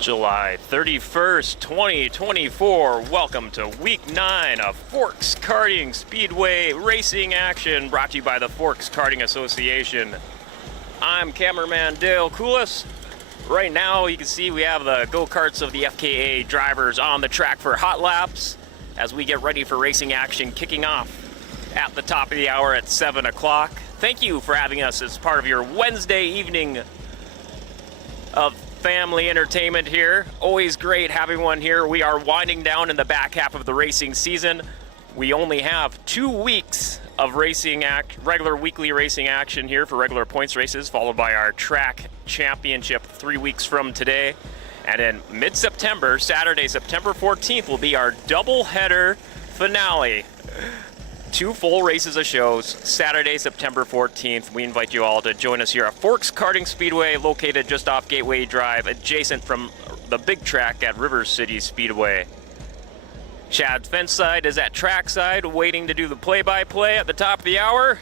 July 31st, 2024. Welcome to week 9 of Forks Karting Speedway racing action, brought to you by the Forks Karting Association. I'm cameraman Dale Kulas. Right now you can see we have the go-karts of the FKA drivers on the track for hot laps as we get ready for racing action kicking off at the top of the hour at 7 o'clock. Thank you for having us as part of your Wednesday evening of family entertainment here. Always great having one here. We are winding down in the back half of the racing season. We only have 2 weeks of regular weekly racing action here for regular points races, followed by our track championship 3 weeks from today. And in mid-September, Saturday, September 14th, will be our double-header finale. 2 full races of shows, Saturday, September 14th. We invite you all to join us here at Forks Karting Speedway, located just off Gateway Drive, adjacent from the big track at River City Speedway. Chad Fentside is at trackside, waiting to do the play-by-play at the top of the hour.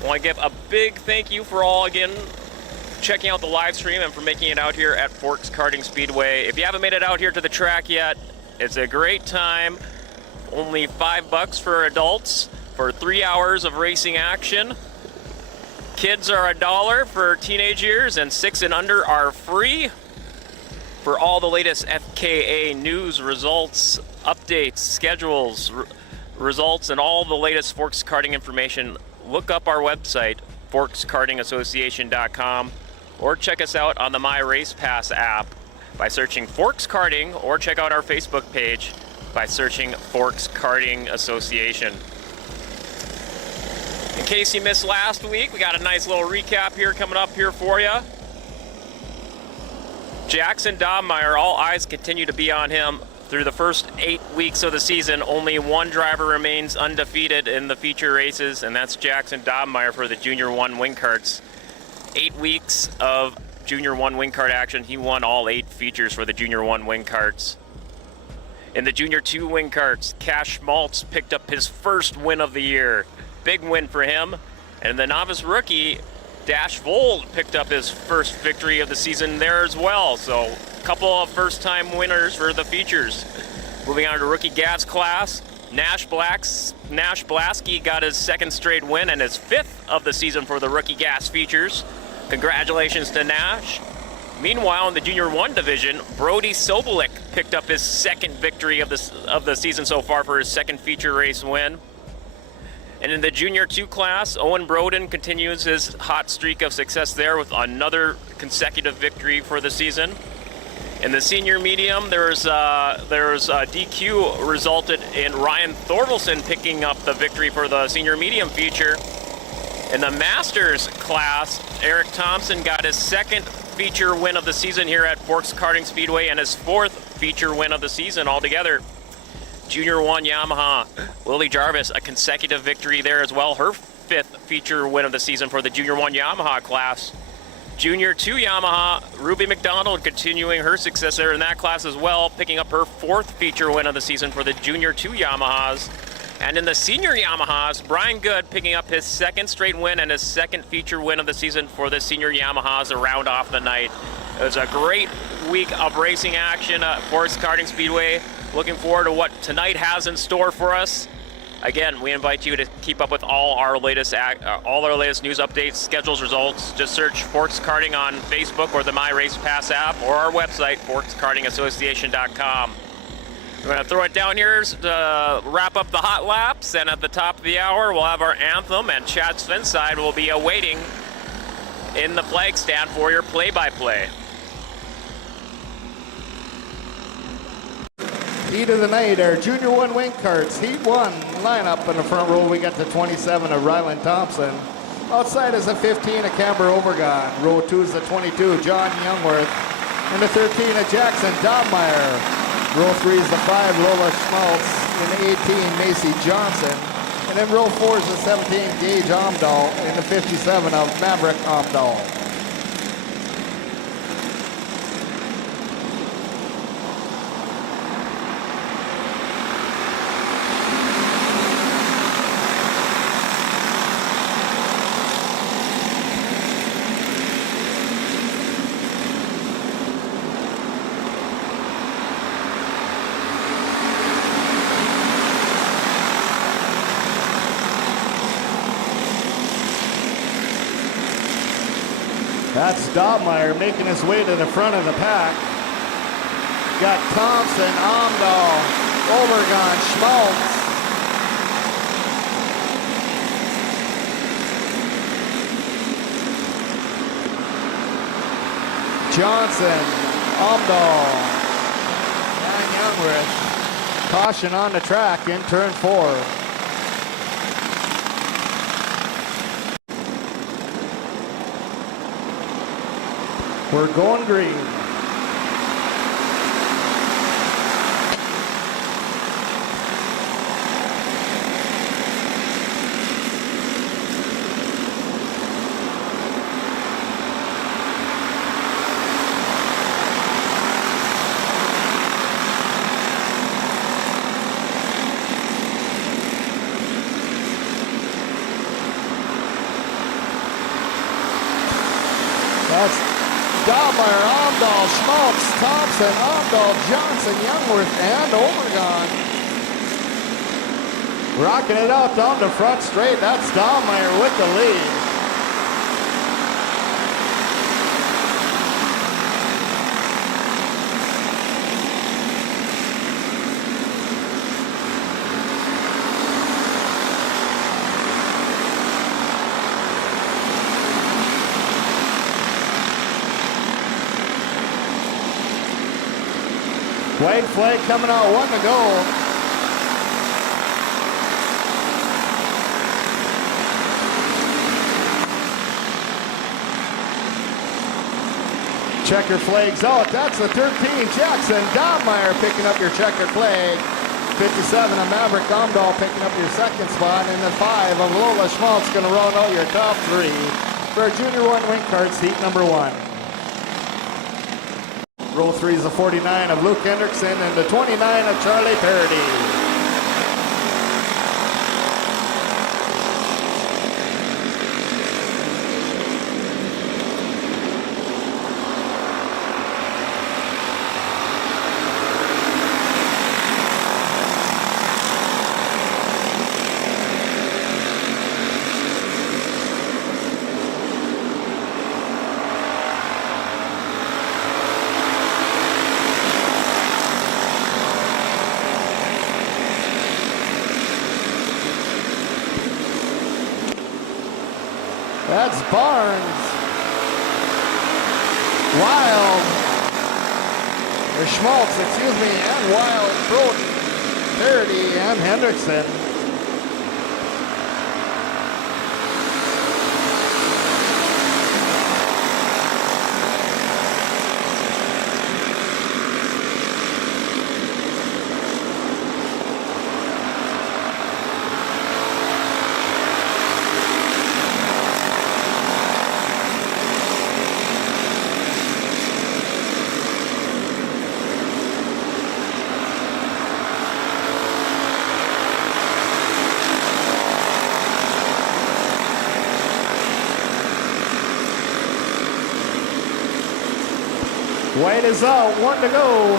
I want to give a big thank you for all, again, checking out the live stream and for making it out here at Forks Karting Speedway. If you haven't made it out here to the track yet, it's a great time. Only $5 for adults for 3 hours of racing action. Kids are $1 for teenage years, and 6 and under are free. For all the latest FKA news, results, updates, schedules, results, and all the latest Forks Karting information, look up our website, forkskartingassociation.com, or check us out on the My Race Pass app by searching Forks Karting, or check out our Facebook page by searching Forks Karting Association. In case you missed last week, we got a nice little recap here coming up here for you. Jackson Dobmeyer, all eyes continue to be on him through the first 8 weeks of the season. Only one driver remains undefeated in the feature races, and that's Jackson Dobmeyer for the Junior 1 wing karts. 8 weeks of Junior 1 wing kart action. He won all 8 features for the Junior 1 wing karts. In the Junior 2 wing karts, Cash Schmaltz picked up his first win of the year. Big win for him. And the novice rookie, Dash Vold, picked up his first victory of the season there as well. So a couple of first-time winners for the features. Moving on to rookie gas class, Nash Blasky got his 2nd straight win and his 5th of the season for the rookie gas features. Congratulations to Nash. Meanwhile, in the Junior 1 division, Brody Sobolik picked up his 2nd victory of the season so far for his 2nd feature race win. And in the Junior 2 class, Owen Broden continues his hot streak of success there with another consecutive victory for the season. In the Senior Medium, there's DQ resulted in Ryan Thorvalson picking up the victory for the Senior Medium feature. In the Masters class, Eric Thompson got his 2nd feature win of the season here at Forks Karting Speedway and his 4th feature win of the season altogether. Junior 1 Yamaha, Lily Jarvis, a consecutive victory there as well. Her 5th feature win of the season for the Junior 1 Yamaha class. Junior 2 Yamaha, Ruby McDonald continuing her success there in that class as well, picking up her 4th feature win of the season for the Junior 2 Yamahas. And in the Senior Yamahas, Brian Good picking up his 2nd straight win and his 2nd feature win of the season for the Senior Yamahas to round off the night. It was a great week of racing action at Forks Karting Speedway. Looking forward to what tonight has in store for us. Again, we invite you to keep up with all our latest news updates, schedules, results. Just search Forks Karting on Facebook or the My Race Pass app or our website, forkskartingassociation.com. We're going to throw it down here to wrap up the hot laps, and at the top of the hour, we'll have our anthem, and Chad Svenside will be awaiting in the flag stand for your play-by-play. Heat of the night, our Junior 1 wing karts. Heat 1 lineup in the front row. We got the 27 of Ryland Thompson. Outside is the 15 of Camber Overgon. Row 2 is the 22, John Youngworth. And the 13 of Jackson Dobmeyer. Row 3 is the 5, Lola Schmaltz. And the 18, Macy Johnson. And then row 4 is the 17, Gage Omdahl. And the 57 of Maverick Omdahl. That's Dobmeyer making his way to the front of the pack. Got Thompson, Amdahl, Overgon, Schmaltz. Johnson, Amdahl, and Youngworth. Caution on the track in turn 4. We're going green. That's Dobmeyer, Amdahl, Schmaltz, Thompson, Amdahl, Johnson, Youngworth, and Overgon. Rocking it out down the front straight. That's Dobmeyer with the lead. White flag coming out, 1 to go. Checker flag's out. That's the 13, Jackson Dobmeyer picking up your checker flag. 57 of Maverick Amdahl picking up your second spot. And the 5 of Lola Schmaltz going to round out your top 3 for Junior 1 Wing Karts heat number 1. Row 3 is the 49 of Luke Hendrickson and the 29 of Charlie Parody. That's Barnes, Wild, or Schmaltz, excuse me, and Wild, Broden, Parody, and Hendrickson. White is out, 1 to go.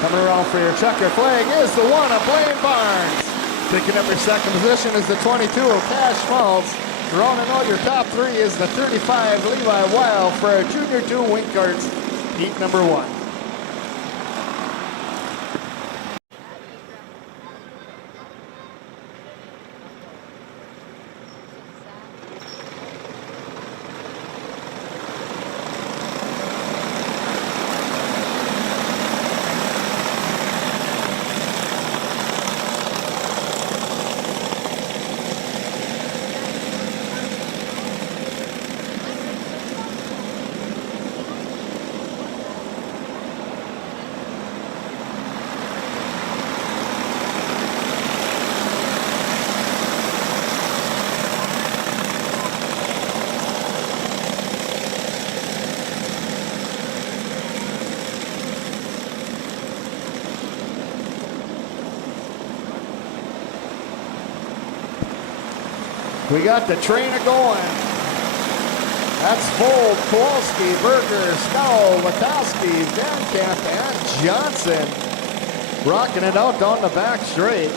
Coming around for your checker flag is the 1 of Blaine Barnes. Picking up your second position is the 22 of Cash Schmaltz. Rounding out your top 3 is the 35 Levi Wild for our Junior 2 Wing Karts heat number 1. We got the trainer going. That's Fold, Kowalski, Berger, Scow, Latowski, Van Camp, and Johnson. Rocking it out down the back straight.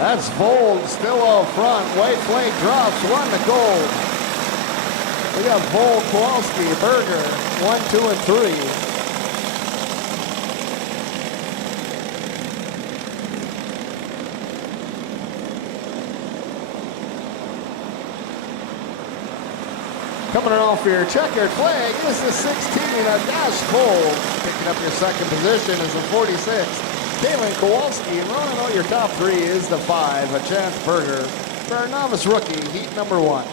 That's Vold still out front. White flag drops, 1 to go. We got Vold, Kowalski, Berger, 1, 2, and 3. Coming around for your checkered flag is the 16, Dash Vold. Picking up your second position is the 46. Kalen Kowalski, and running out your top 3 is the 5, a Chance Berger, for our novice rookie, heat number 1.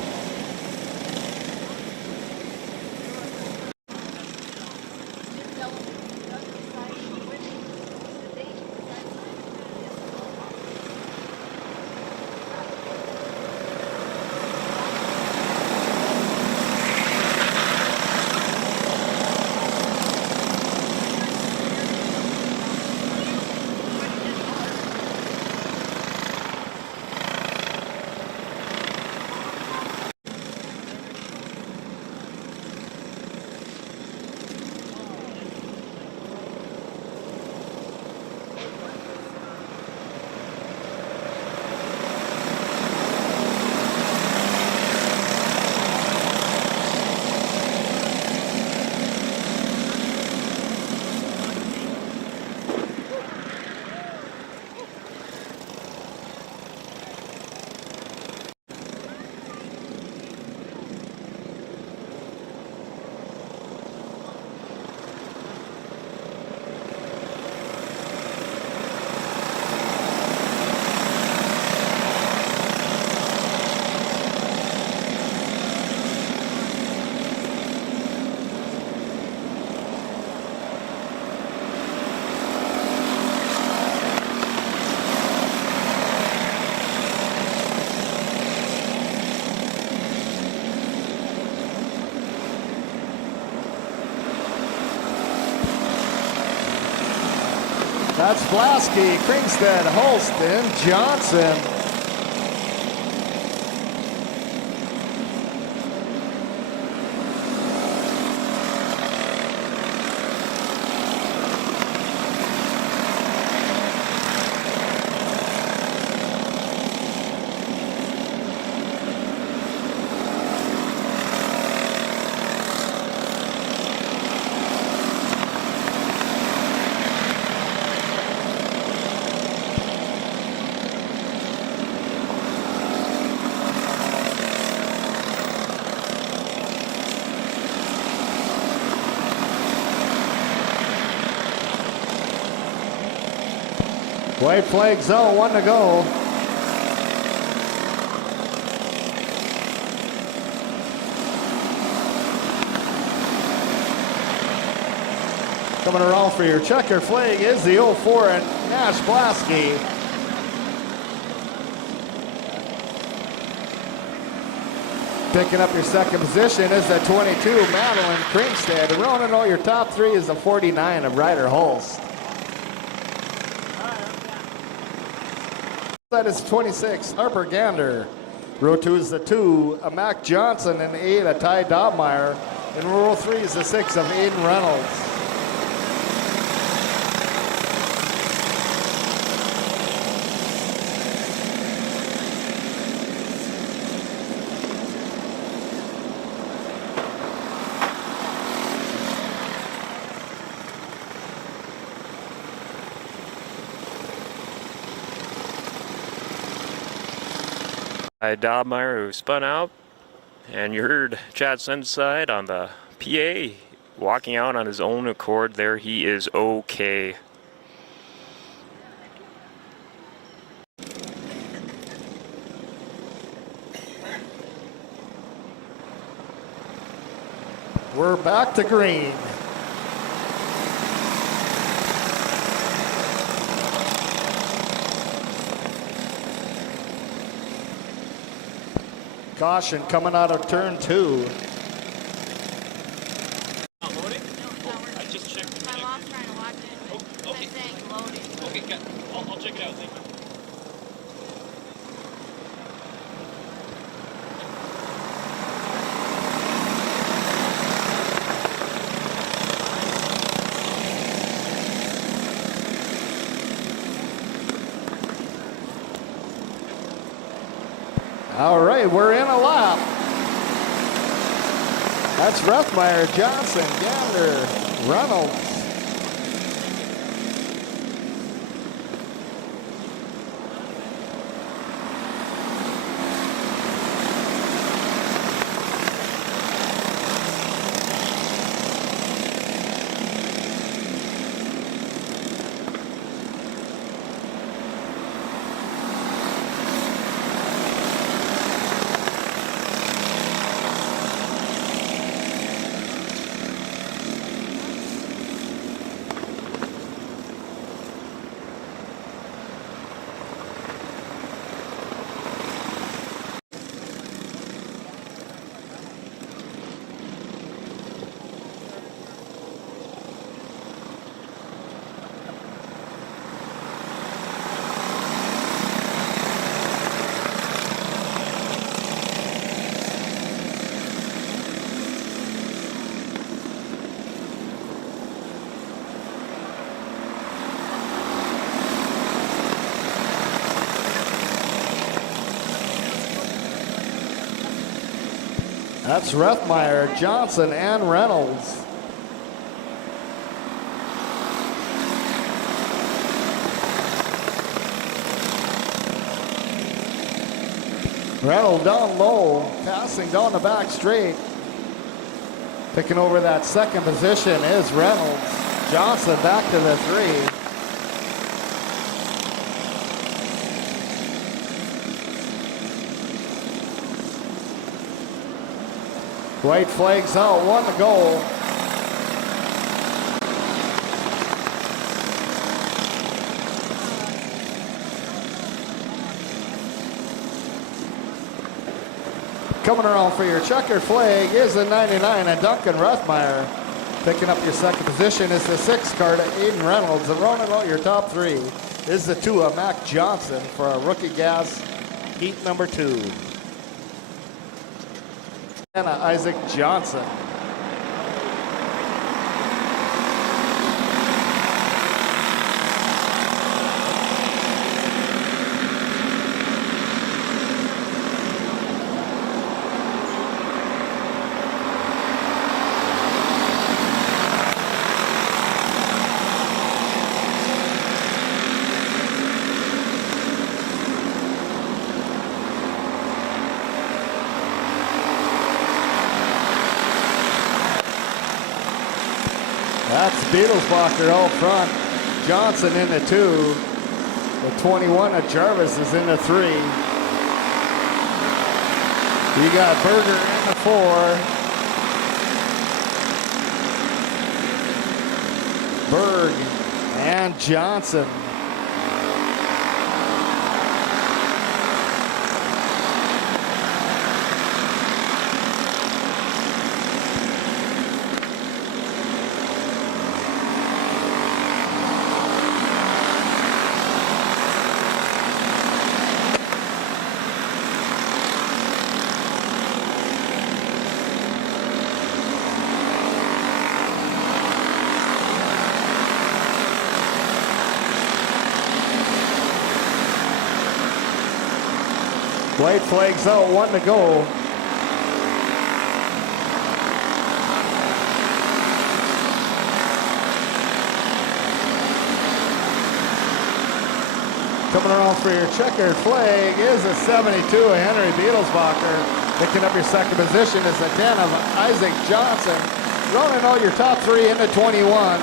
That's Blasky, Kringstead, Holst, and Johnson. White flag zone, 1 to go. Coming around for your checker flag is the 04 and Nash Blasky. Picking up your second position is the 22, Madeline Kringstead. Rounding out your top 3 is the 49 of Ryder Holst. That is 26, Harper Gander. Row 2 is the 2, a Mac Johnson, and 8, a Ty Dobmeyer. And row 3 is the 6 of Aiden Reynolds. Dobmeyer, who spun out. And you heard Chad Sunside on the PA walking out on his own accord there. He is okay. We're back to green. Caution coming out of turn 2. Not loading? I just checked. My mom's trying to watch it. Oh, okay. It's saying loading. Okay, good. I'll check it out. Thank you. All right, we're in a lap. That's Ruthmeyer, Johnson, Gander, Reynolds. That's Ruthmeyer, Johnson, and Reynolds. Reynolds down low, passing down the back straight. Picking over that second position is Reynolds. Johnson back to the 3. White flags out, 1 to go. Coming around for your checkered flag is the 99 and Duncan Ruthmeyer. Picking up your second position is the 6 car to Aiden Reynolds. And rounding out your top 3 is the 2 of Mac Johnson for a rookie gas heat number 2. And Isaac Johnson. That's Beetlesbacher out front. Johnson in the 2. The 21 of Jarvis is in the 3. You got Berger in the 4. Berg and Johnson. White flags out, 1 to go. Coming Coming around for your checkered flag is a 72 of Henry Beetlesbacher. Picking up your second position is a 10 of Isaac Johnson. Running all your top three into 21.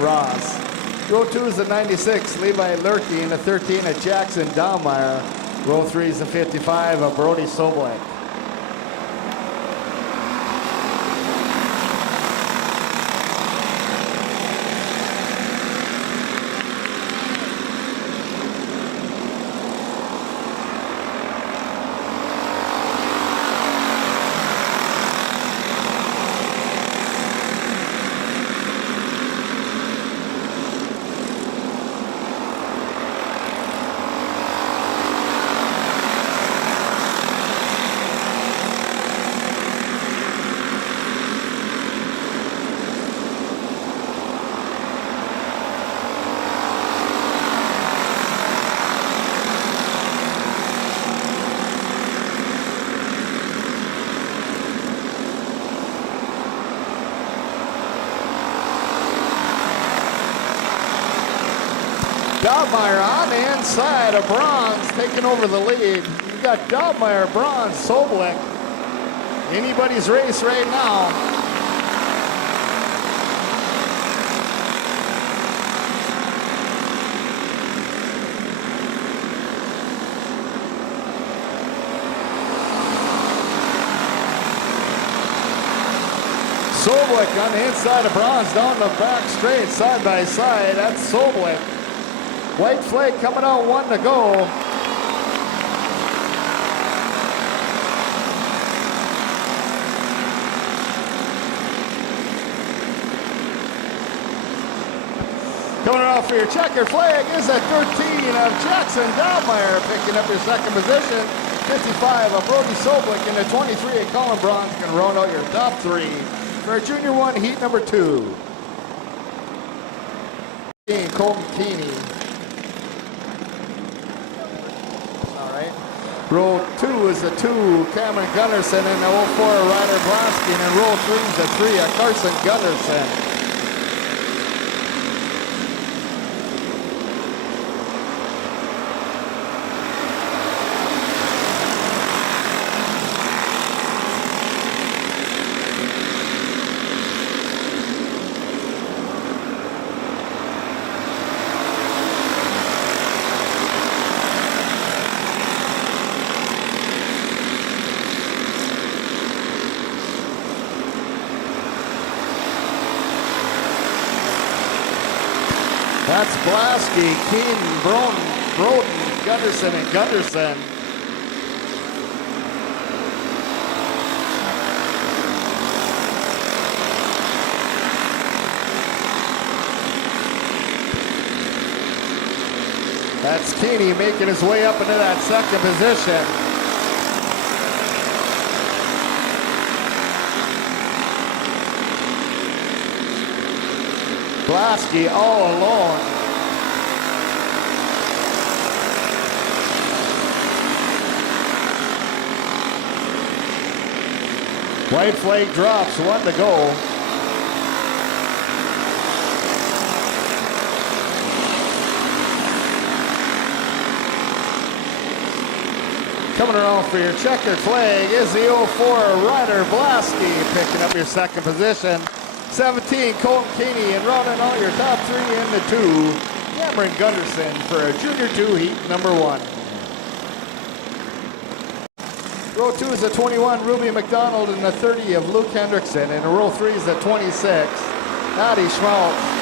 Ross. Row 2 is a 96, Levi Lurkey, and a 13 of Jackson Dahlmeyer. Row 3 is a 55 of Brody Soblak. Dahlmeyer on the inside of Bronze, taking over the lead. You got Dahlmeyer, Bronze, Soblak. Anybody's race right now. Soblak on the inside of Bronze, down the back straight, side by side. That's Soblak. White flag coming out, 1 to go. Coming around for your checker flag is a 13 of Jackson Dahlmeyer, picking up your second position. 55 of Brody Soblak, and the 23 of Colin Bronze can round out your top three for Junior 1 heat number 2. Colton Keeney. Row 2 is a 2, Cameron Gunderson, and the 04 Ryder Blasky, and row 3 is a 3, Carson Gunderson. That's Blasky, Keenan, Broden, Gunderson, and Gunderson. That's Keeney making his way up into that second position. Blasky all alone. White flag drops, 1 to go. Coming around for your checkered flag is the 04 Ryder Blasky, picking up your second position. 17, Colton Keeney, and rounding out your top three in the 2, Cameron Gunderson for a Junior 2 heat number 1. Row 2 is a 21, Ruby McDonald, and a 30 of Luke Hendrickson, and row 3 is a 26, Nadi Schmaltz.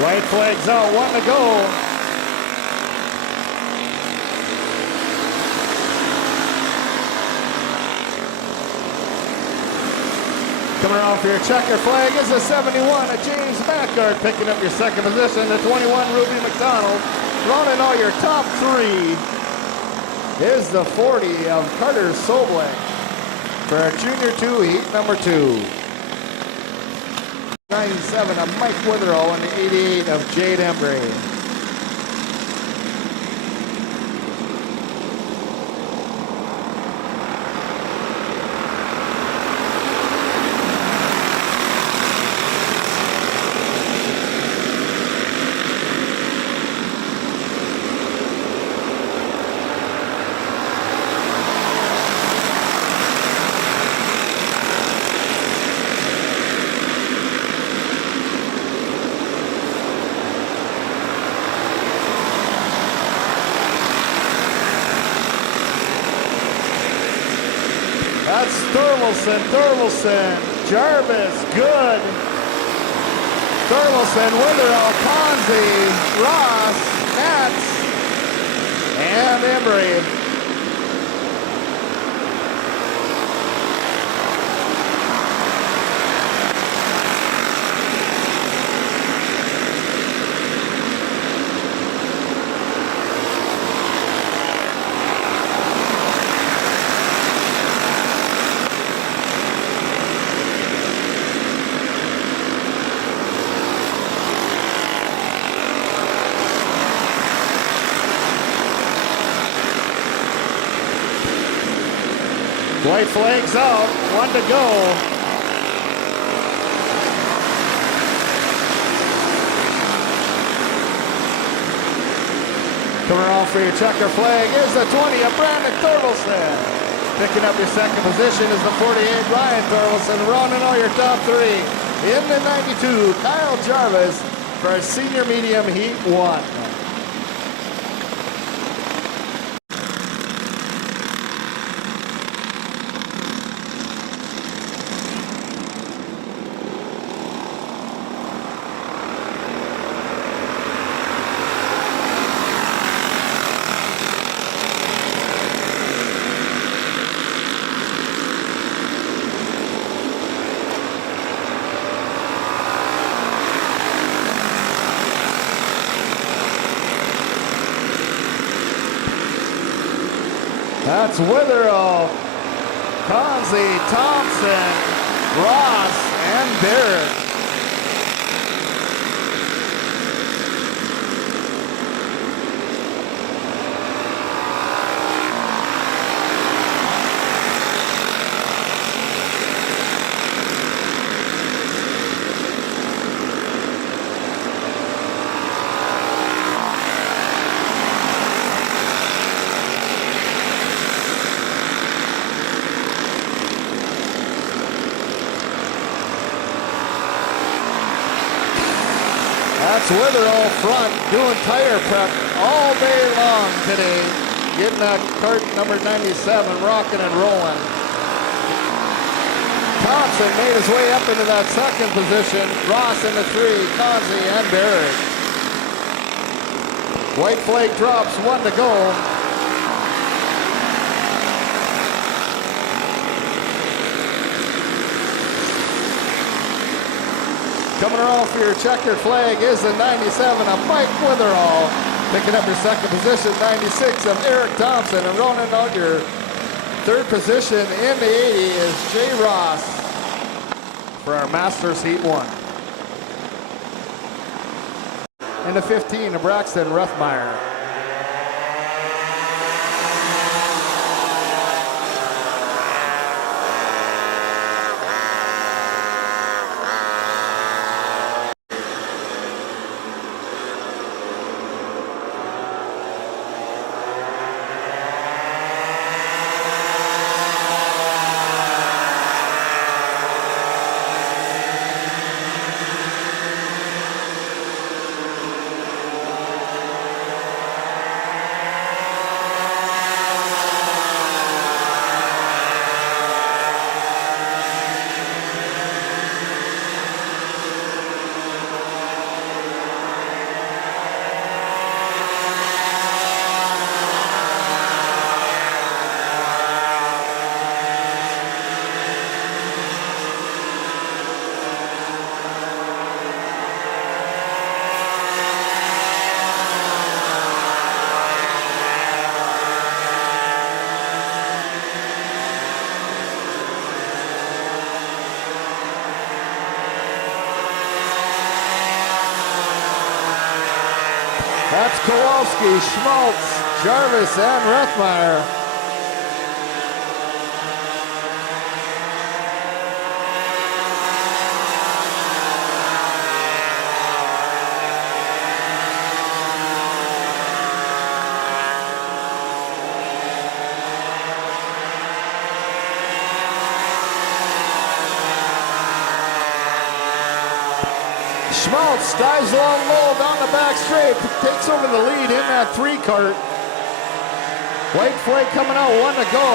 White flags out, 1 to go. Coming around for your checker flag is a 71, a James Mackard picking up your second position. The 21, Ruby McDonald. Running all your top three is the 40 of Carter Soblek for our Junior 2 heat number 2. 97 of Mike Witherall and the 88 of Jade Embry. That's Thurlson, Jarvis, good. Thurlson, Witherall, Conzi, Ross, Nats, and Embry. White flags out, 1 to go. Coming off for your checker flag is the 20 of Brandon Thorvaldson. Picking up your second position is the 48 Ryan Thorvaldson. Rounding all your top three in the 92, Kyle Jarvis for our senior medium heat 1. That's Witherall, Conzi, Thompson, Ross, and Barrett. That's Witherall front doing tire prep all day long today. Getting that cart number 97 rocking and rolling. Thompson made his way up into that second position. Ross in the 3, Conzi and Barrett. White flag drops, 1 to go. Coming around for your checkered flag is the 97 of Mike Witherall. Picking up your second position, 96 of Eric Thompson. And running out your third position in the 80 is Jay Ross for our Masters Heat 1. And the 15 of Braxton Ruthmeyer. That's Kowalski, Schmaltz, Jarvis, and Rethmeyer. Schmaltz dives along low down the back straight, takes over the lead in that 3 cart. White flag coming out, 1 to go.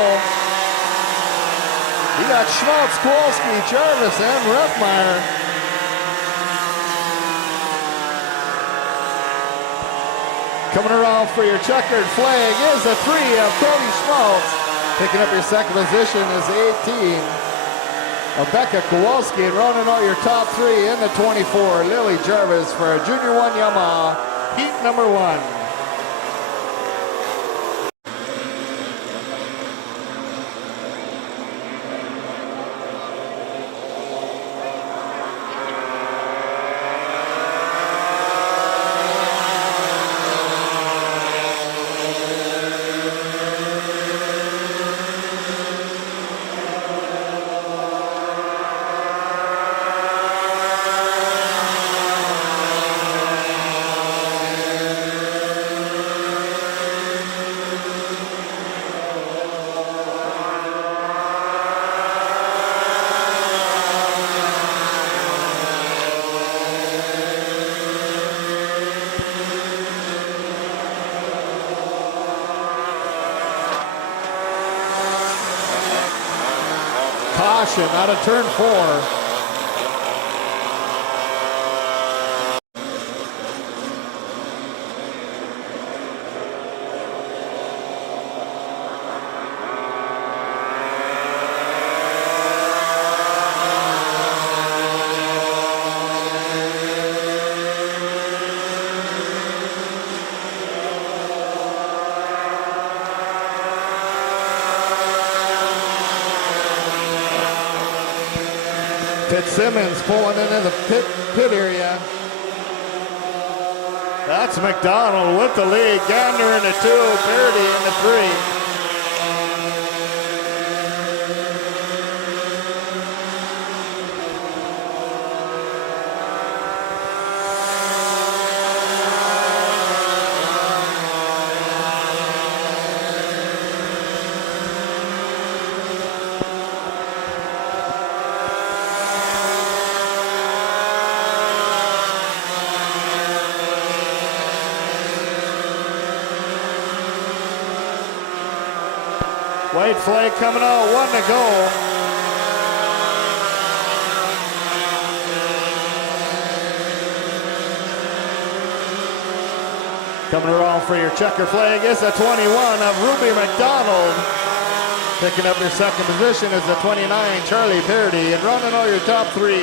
You got Schmaltz, Kowalski, Jarvis, and Rethmeyer. Coming around for your checkered flag is the 3 of Cody Schmaltz. Picking up your second position is 18. Becca Kowalski, and rounding out your top 3 in the 24, Lily Jarvis for a Junior 1 Yamaha, heat number 1. Caution out of turn 4. Fitzsimmons pulling into the pit area. That's McDonald with the lead. Gander in the 2, Parody in the 3. White flag coming out, 1 to go. Coming around for your checker flag is the 21 of Ruby McDonald. Picking up your second position is the 29, Charlie Parody. And running all your top 3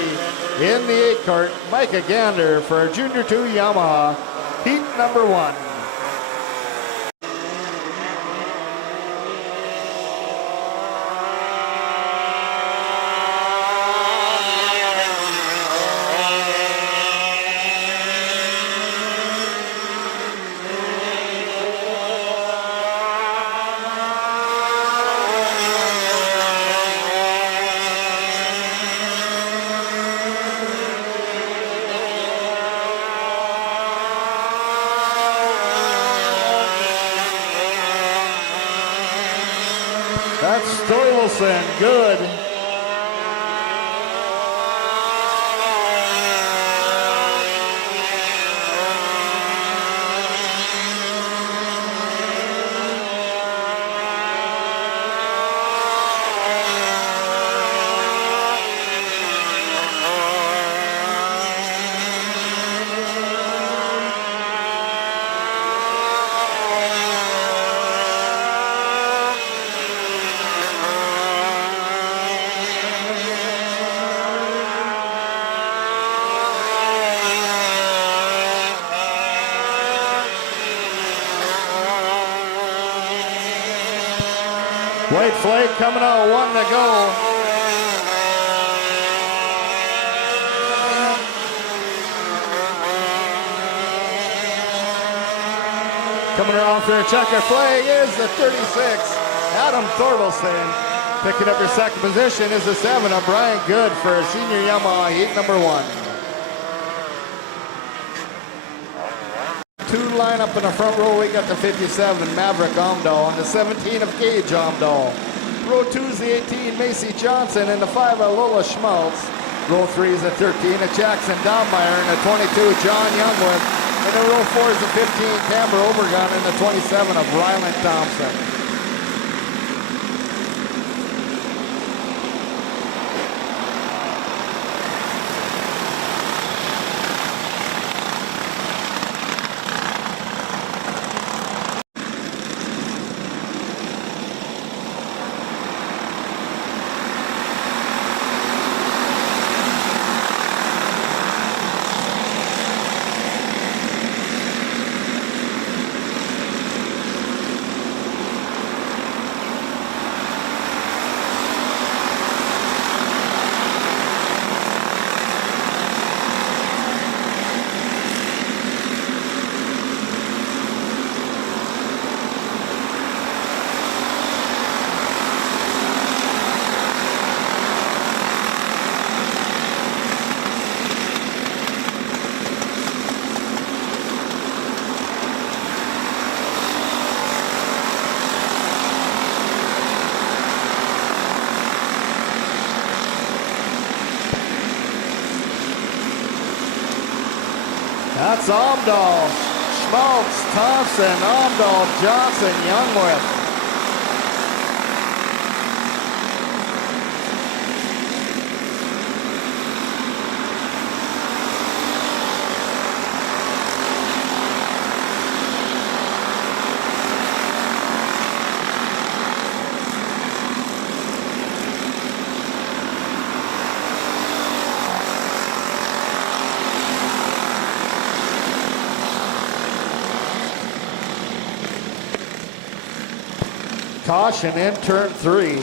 in the 8 cart, Micah Gander for a Junior 2 Yamaha, heat number 1. That's Stoyelson, good. White flag coming out, 1 to go. Coming around for a checker flag is the 36, Adam Thorvaldsen. Picking up your second position is the 7 of Brian Good for senior Yamaha heat number 1. 2 line up in the front row. We got the 57 Maverick Omdahl and the 17 of Gage Omdahl. Row 2 is the 18 Macy Johnson and the 5 of Lola Schmaltz. Row 3 is the 13 of Jackson Downmeyer and the 22 John Youngwood. And then row 4 is the 15 Camber Overgun and the 27 of Ryland Thompson. That's Omdahl, Schmaltz, Thompson, Omdahl, Johnson, Youngworth. Caution in turn 3.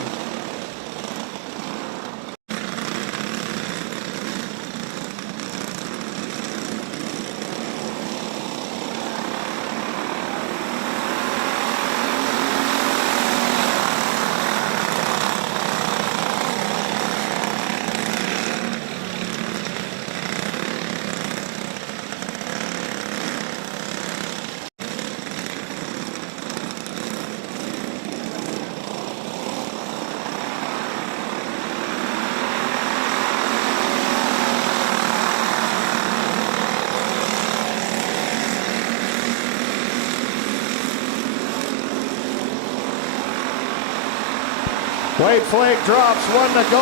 White flag drops, 1 to go.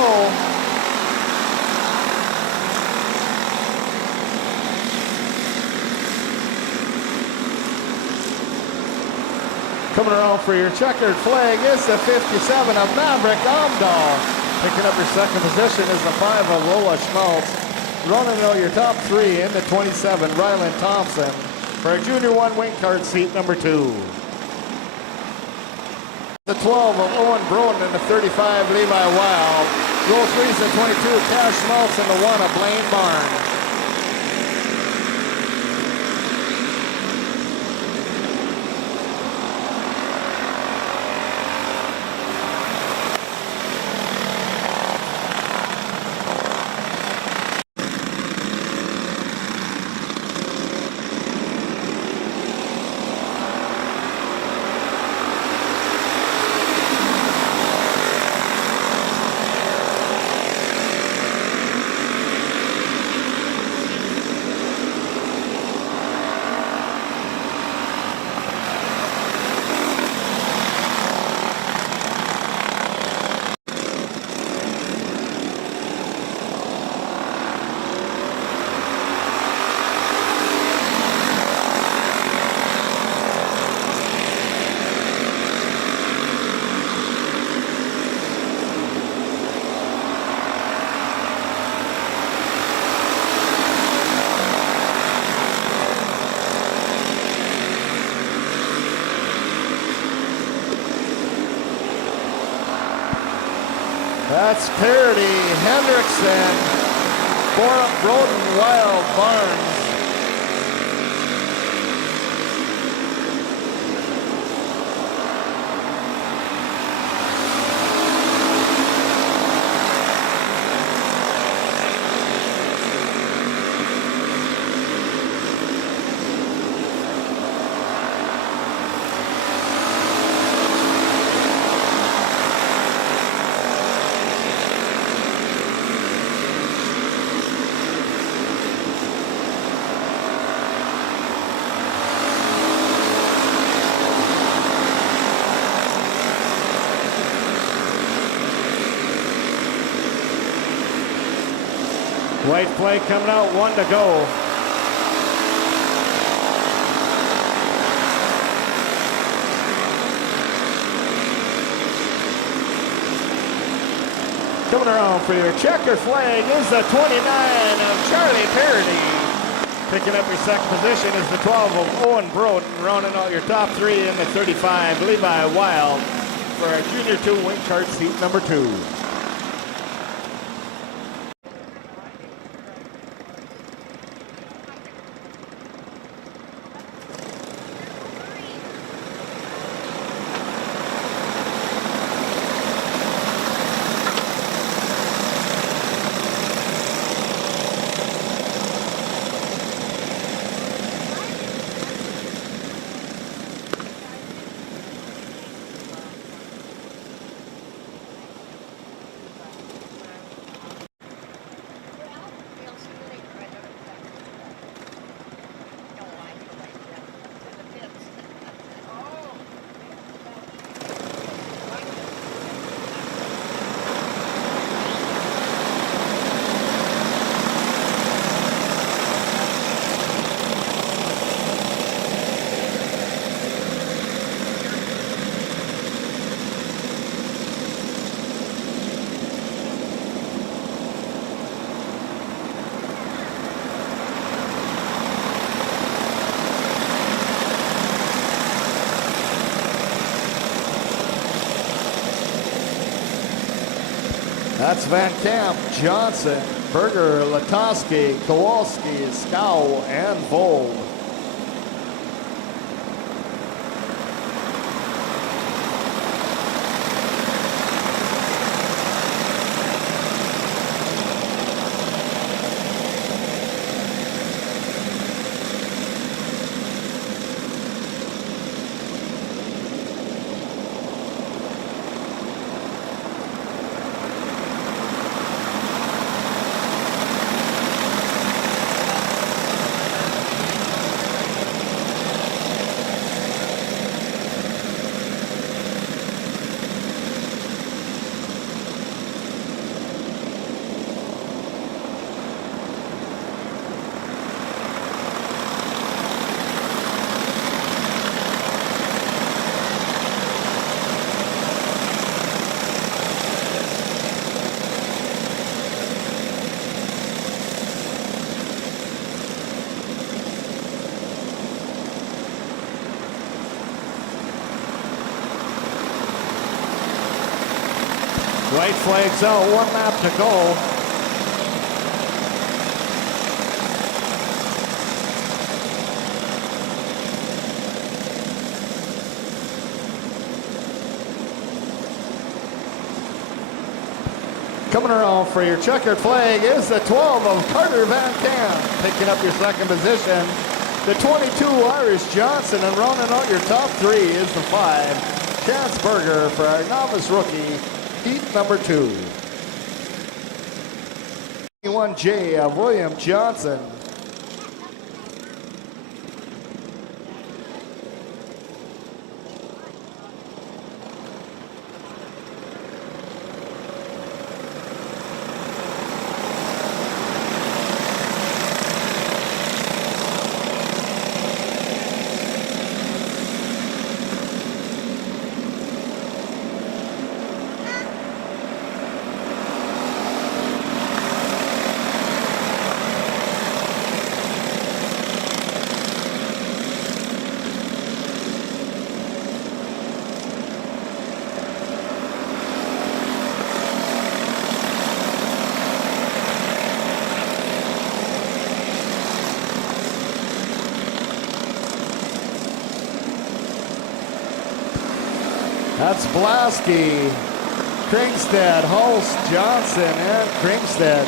Coming around for your checkered flag is the 57 of Maverick Omdahl. Picking up your second position is the 5 of Lola Schmaltz. Running out your top 3 in the 27, Ryland Thompson. For a Junior 1 wing card seat number 2. The 12 of Owen Broden and the 35 Levi Wild. Row 3 is the 22 Cash Schmaltz and the 1 of Blaine Barnes. That's Parody, Hendrickson, Borup, Broden, Wild, Barnes. White flag coming out, 1 to go. Coming around for your checkered flag is the 29 of Charlie Parody. Picking up your second position is the 12 of Owen Broden. Rounding out your top 3 in the 35, Levi Wild for our Junior 2 Wing Karts heat number 2. That's Van Camp, Johnson, Berger, Latowski, Kowalski, Skow, and Vold. White flags out, 1 lap to go. Coming around for your checkered flag is the 12 of Carter Van Camp. Picking up your second position, the 22 Irish Johnson, and rounding out your top 3 is the 5 Chance Berger for our novice rookie, heat number 2. 21J of William Johnson. That's Blasky, Kringstead, Hulse, Johnson, and Kringstead.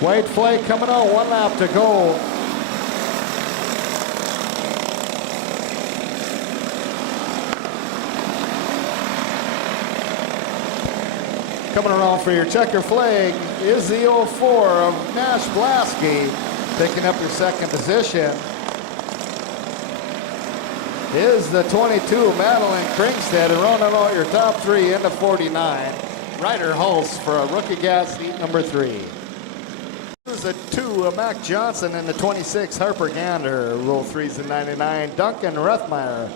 White flag coming out, 1 lap to go. Coming around for your checker flag is the 04 of Nash Blasky, picking up your second position. Is the 22 Madeline Kringstead, and rounding out your top 3 into 49. Ryder Hulse for a rookie gas heat number 3. There's the 2 of Mac Johnson and the 26 Harper Gander. Roll 3's and 99 Duncan Rethmeyer.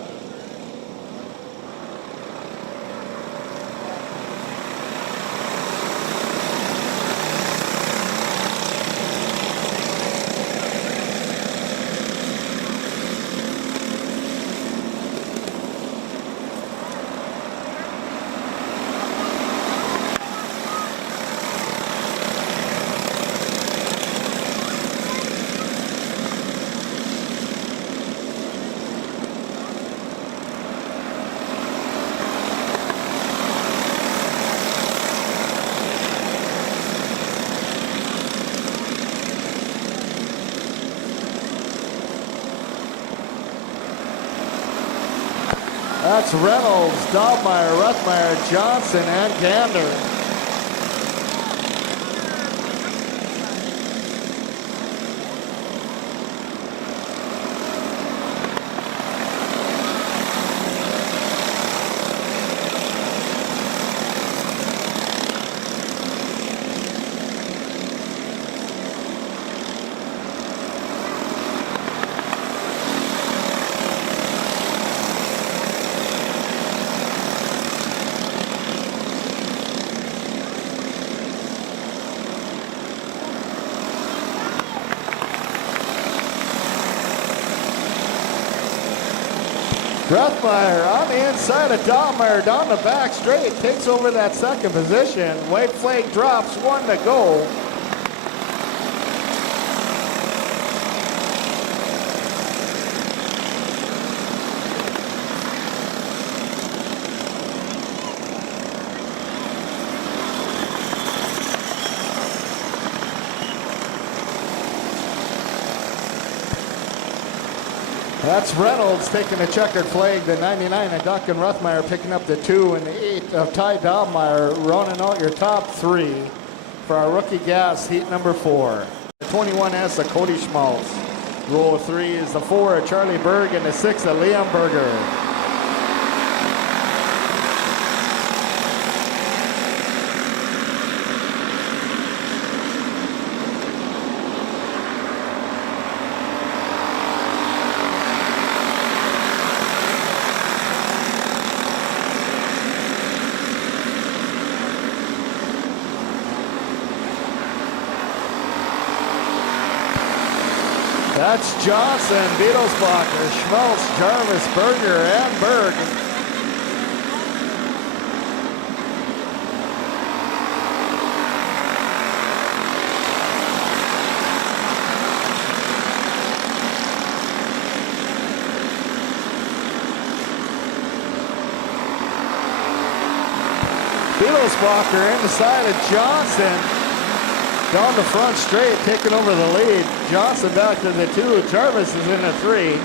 That's Reynolds, Daubmeyer, Rethmeyer, Johnson, and Gander. Rethmeyer on the inside of Daubmeyer, down the back straight, takes over that second position. White flag drops, 1 to go. That's Reynolds taking the checkered flag, the 99 of Duncan Rethmeyer picking up the 2 and the 8 of Ty Daubmeyer, rounding out your top 3 for our rookie gas heat number 4. The 21S of Cody Schmaltz. Roll 3 is the 4 of Charlie Berg and the 6 of Liam Berger. That's Johnson, Beetlesbacher, Schmaltz, Jarvis, Berger, and Berg. Beetlesbacher inside of Johnson. Down the front straight, taking over the lead. Johnson back to the 2. Jarvis is in the 3.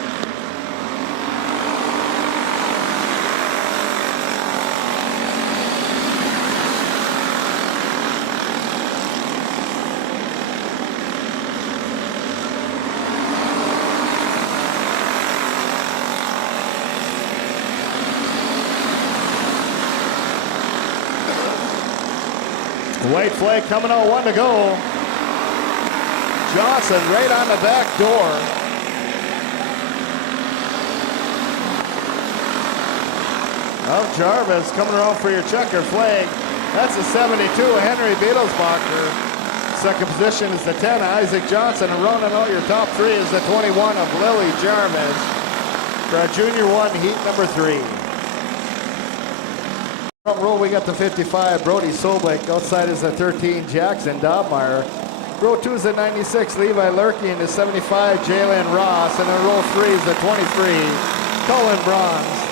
White flag coming out, 1 to go. Johnson right on the back door. Of Jarvis coming around for your checker flag. That's the 72 of Henry Beetlesbacher. Second position is the 10 of Isaac Johnson. And rounding out your top 3 is the 21 of Lily Jarvis for a Junior 1 heat number 3. Front row, we got the 55, Brody Sobek. Outside is the 13, Jackson Daubmeyer. Row 2 is the 96, Levi Lurkey, and the 75, Jalen Ross. And then row 3 is the 23, Cullen Bronze.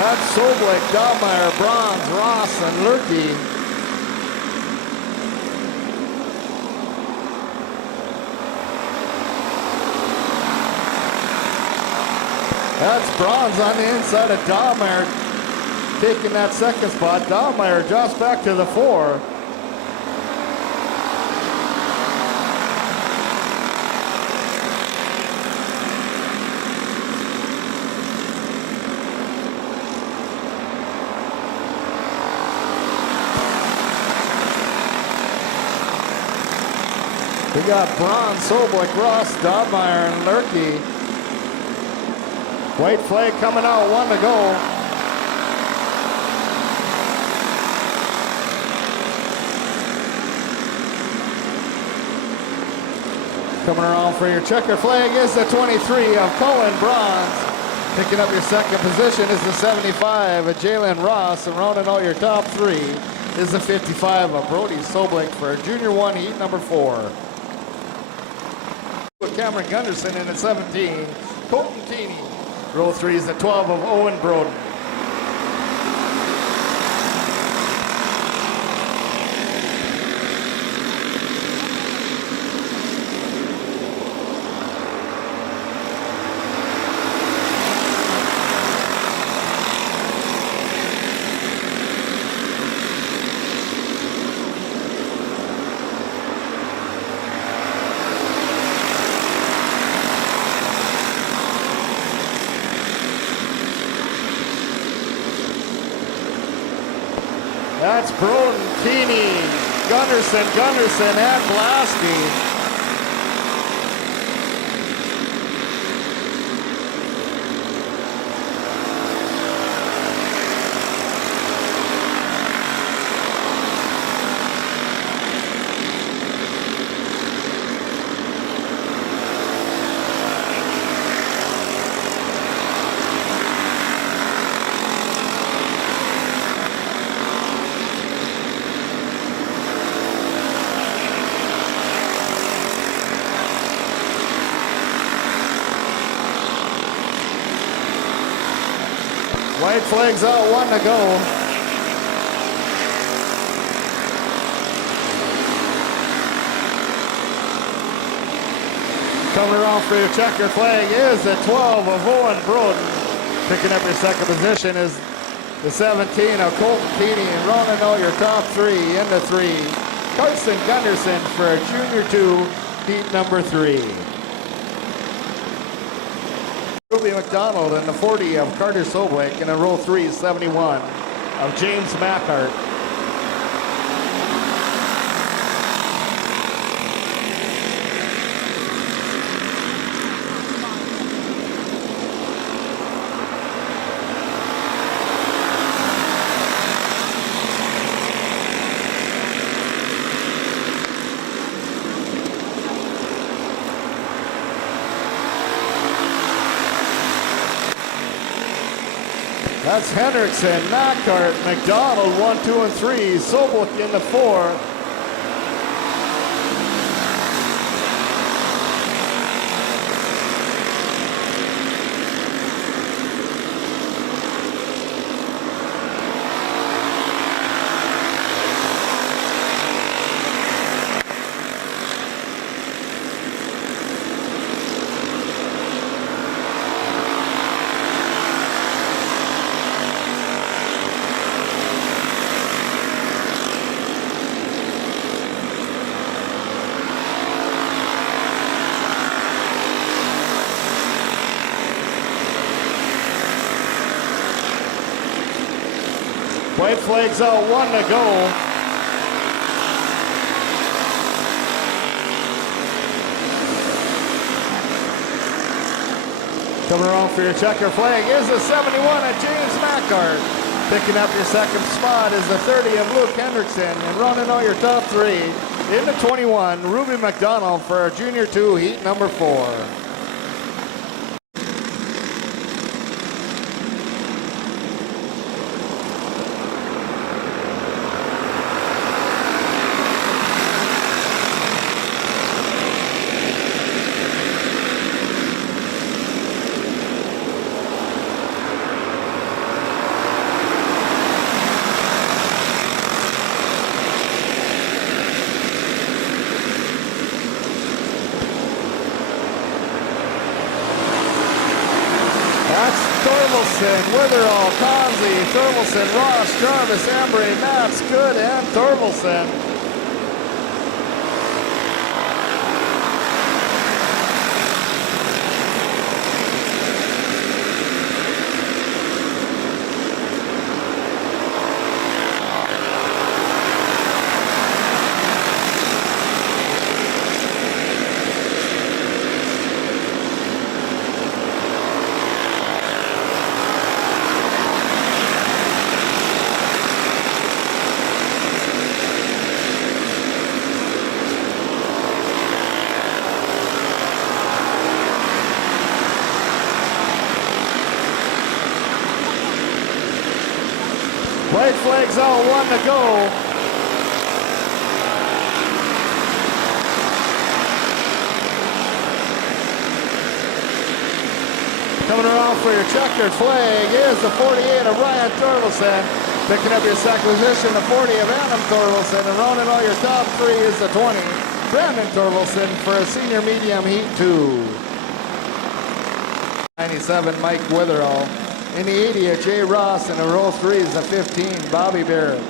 That's Soblik, Dahlmeyer, Bronze, Ross, and Lurkey. That's Bronze on the inside of Dahlmeyer, taking that second spot. Dahlmeyer drops back to the 4. We got Bronze, Soblik, Ross, Dahlmeyer, and Lurkey. White flag coming out, 1 to go. Coming around for your checker flag is the 23 of Cohen, Bronze. Picking up your second position is the 75 of Jalen Ross, and rounding out your top 3 is the 55 of Brody Soblik for Junior 1 heat number 4. With Cameron Gunderson in at 17, Colton Keeney. Row 3 is the 12 of Owen Broden. That's Broden, Keeney, Gunderson, and Blasky. White flags out, 1 to go. Coming around for your checker flag is the 12 of Owen Broden. Picking up your second position is the 17 of Colton Keeney, and rounding out your top 3 into 3. Carson Gunderson for Junior 2, heat number 3. Ruby McDonald and the 40 of Carter Soblik, and in row 3 is 71 of James Mackhart. That's Hendrickson, Mackhart, McDonald, 1, 2, and 3. Soblik in the 4. White flags out, 1 to go. Coming around for your checker flag is the 71 of James Mackhart. Picking up your second spot is the 30 of Luke Hendrickson, and running out your top 3 in the 21, Ruby McDonald for Junior 2, heat number 4. That's Torkelson, Witherall, Consley, Torkelson, Ross, Jarvis, Embry, Matz, Good, and Torkelson. White flags out, 1 to go. Coming around for your checkered flag is the 48 of Ryan Torkelson. Picking up your second position, the 40 of Adam Torkelson. And rounding out your top 3 is the 20, Brandon Torkelson for a senior medium heat 2. 97, Mike Witherall. In the 80, Jay Ross, and in row 3 is the 15, Bobby Barrett.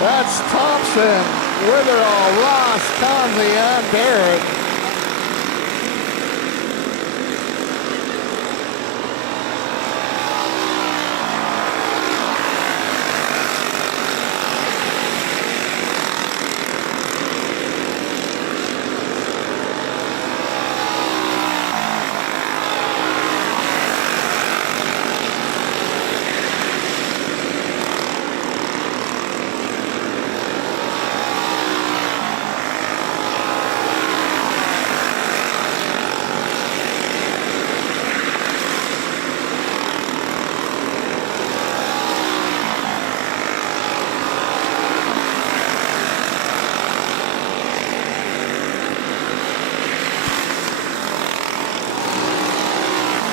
That's Thompson, Witherall, Ross, Conley, and Barrett.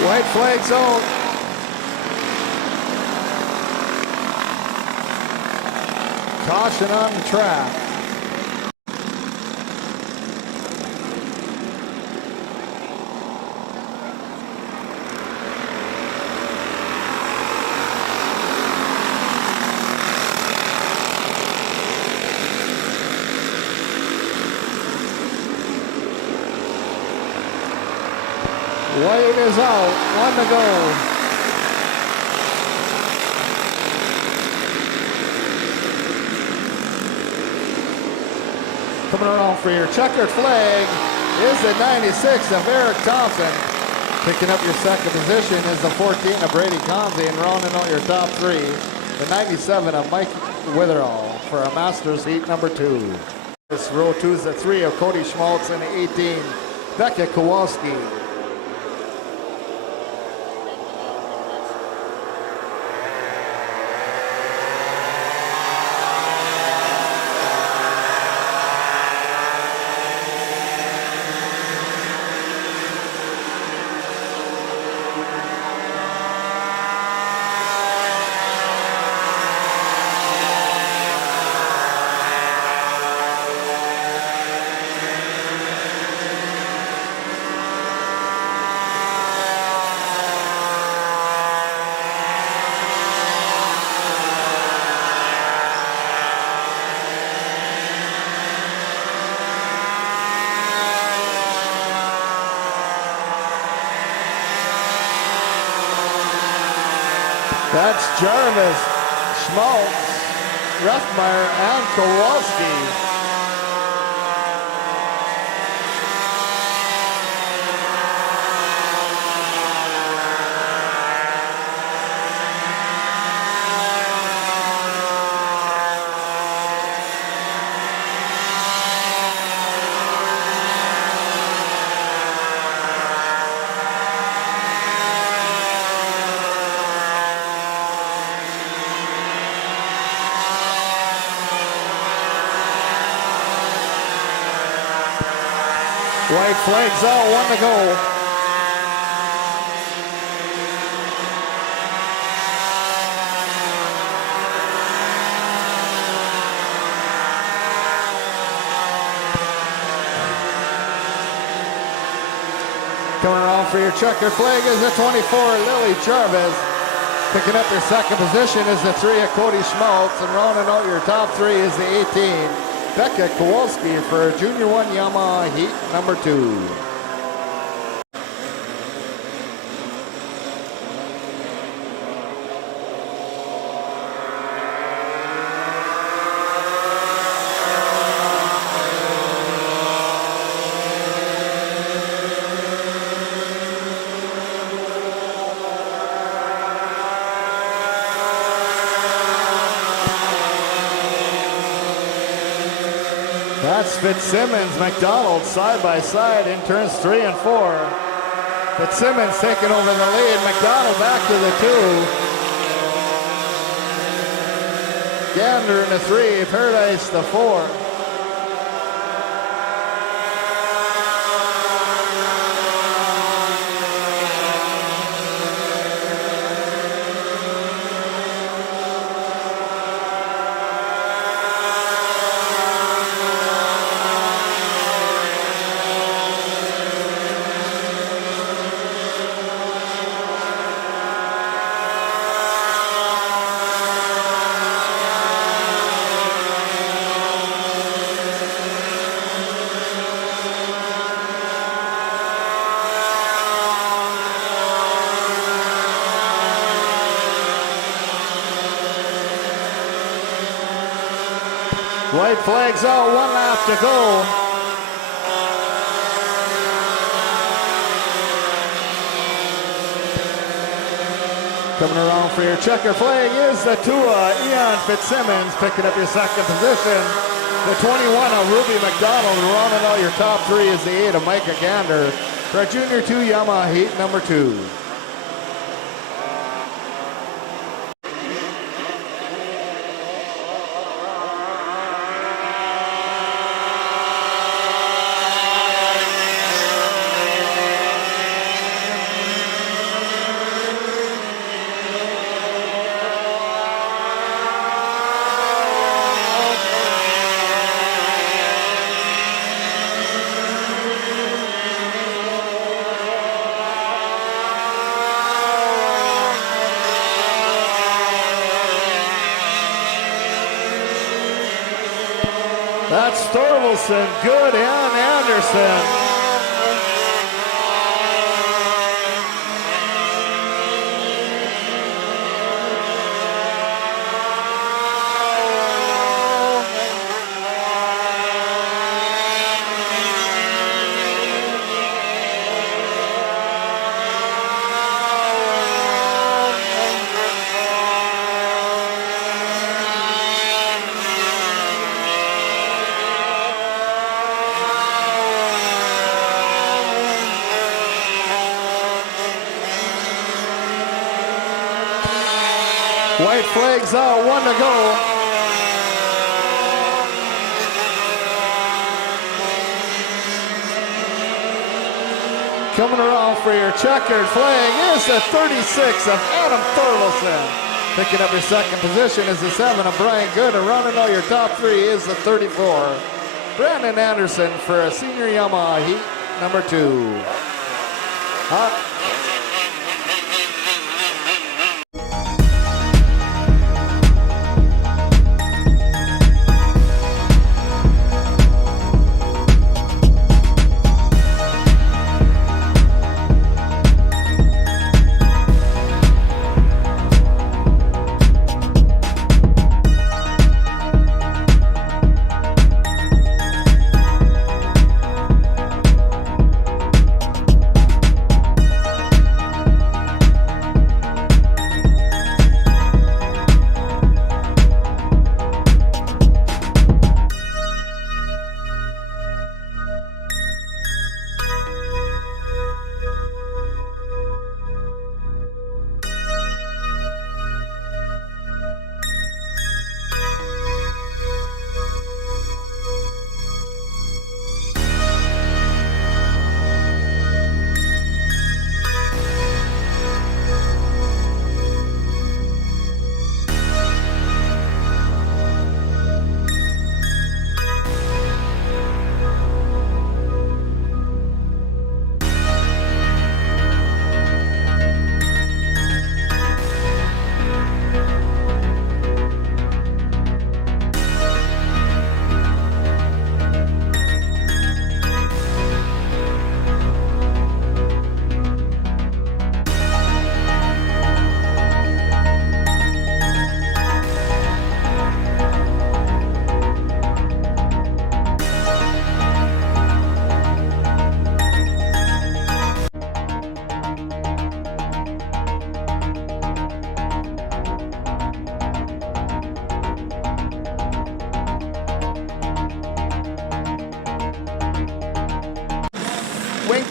White flag zone. Caution on the track. White is out, 1 to go. Coming around for your checkered flag is the 96 of Eric Thompson. Picking up your second position is the 14 of Brady Consley, and rounding out your top 3, the 97 of Mike Witherall for a Masters heat number 2. This row 2 is the 3 of Cody Schmaltz and the 18, Becca Kowalski. That's Jarvis, Schmaltz, Ruffmeyer, and Kowalski. White flags out, 1 to go. Coming around for your checker flag is the 24, Lily Jarvis. Picking up your second position is the 3 of Cody Schmaltz, and rounding out your top 3 is the 18, Becca Kowalski for Junior 1 Yamaha Heat number 2. That's Fitzsimmons, McDonald side by side in turns 3 and 4. Fitzsimmons taking over the lead. McDonald back to the 2. Gander in the 3. Paradise the 4. White flags out, 1 lap to go. Coming around for your checker flag is the 2 Ian Fitzsimmons, picking up your second position. The 21 of Ruby McDonald, rounding out your top 3 is the 8 of Micah Gander for Junior 2 Yamaha Heat number 2. That's Thorvaldson, Good, and Anderson. White flags out, 1 to go. Coming around for your checkered flag is the 36 of Adam Thorvaldson. Picking up your second position is the 7 of Brian Good, and rounding out your top 3 is the 34, Brandon Anderson for a Senior Yamaha Heat number 2.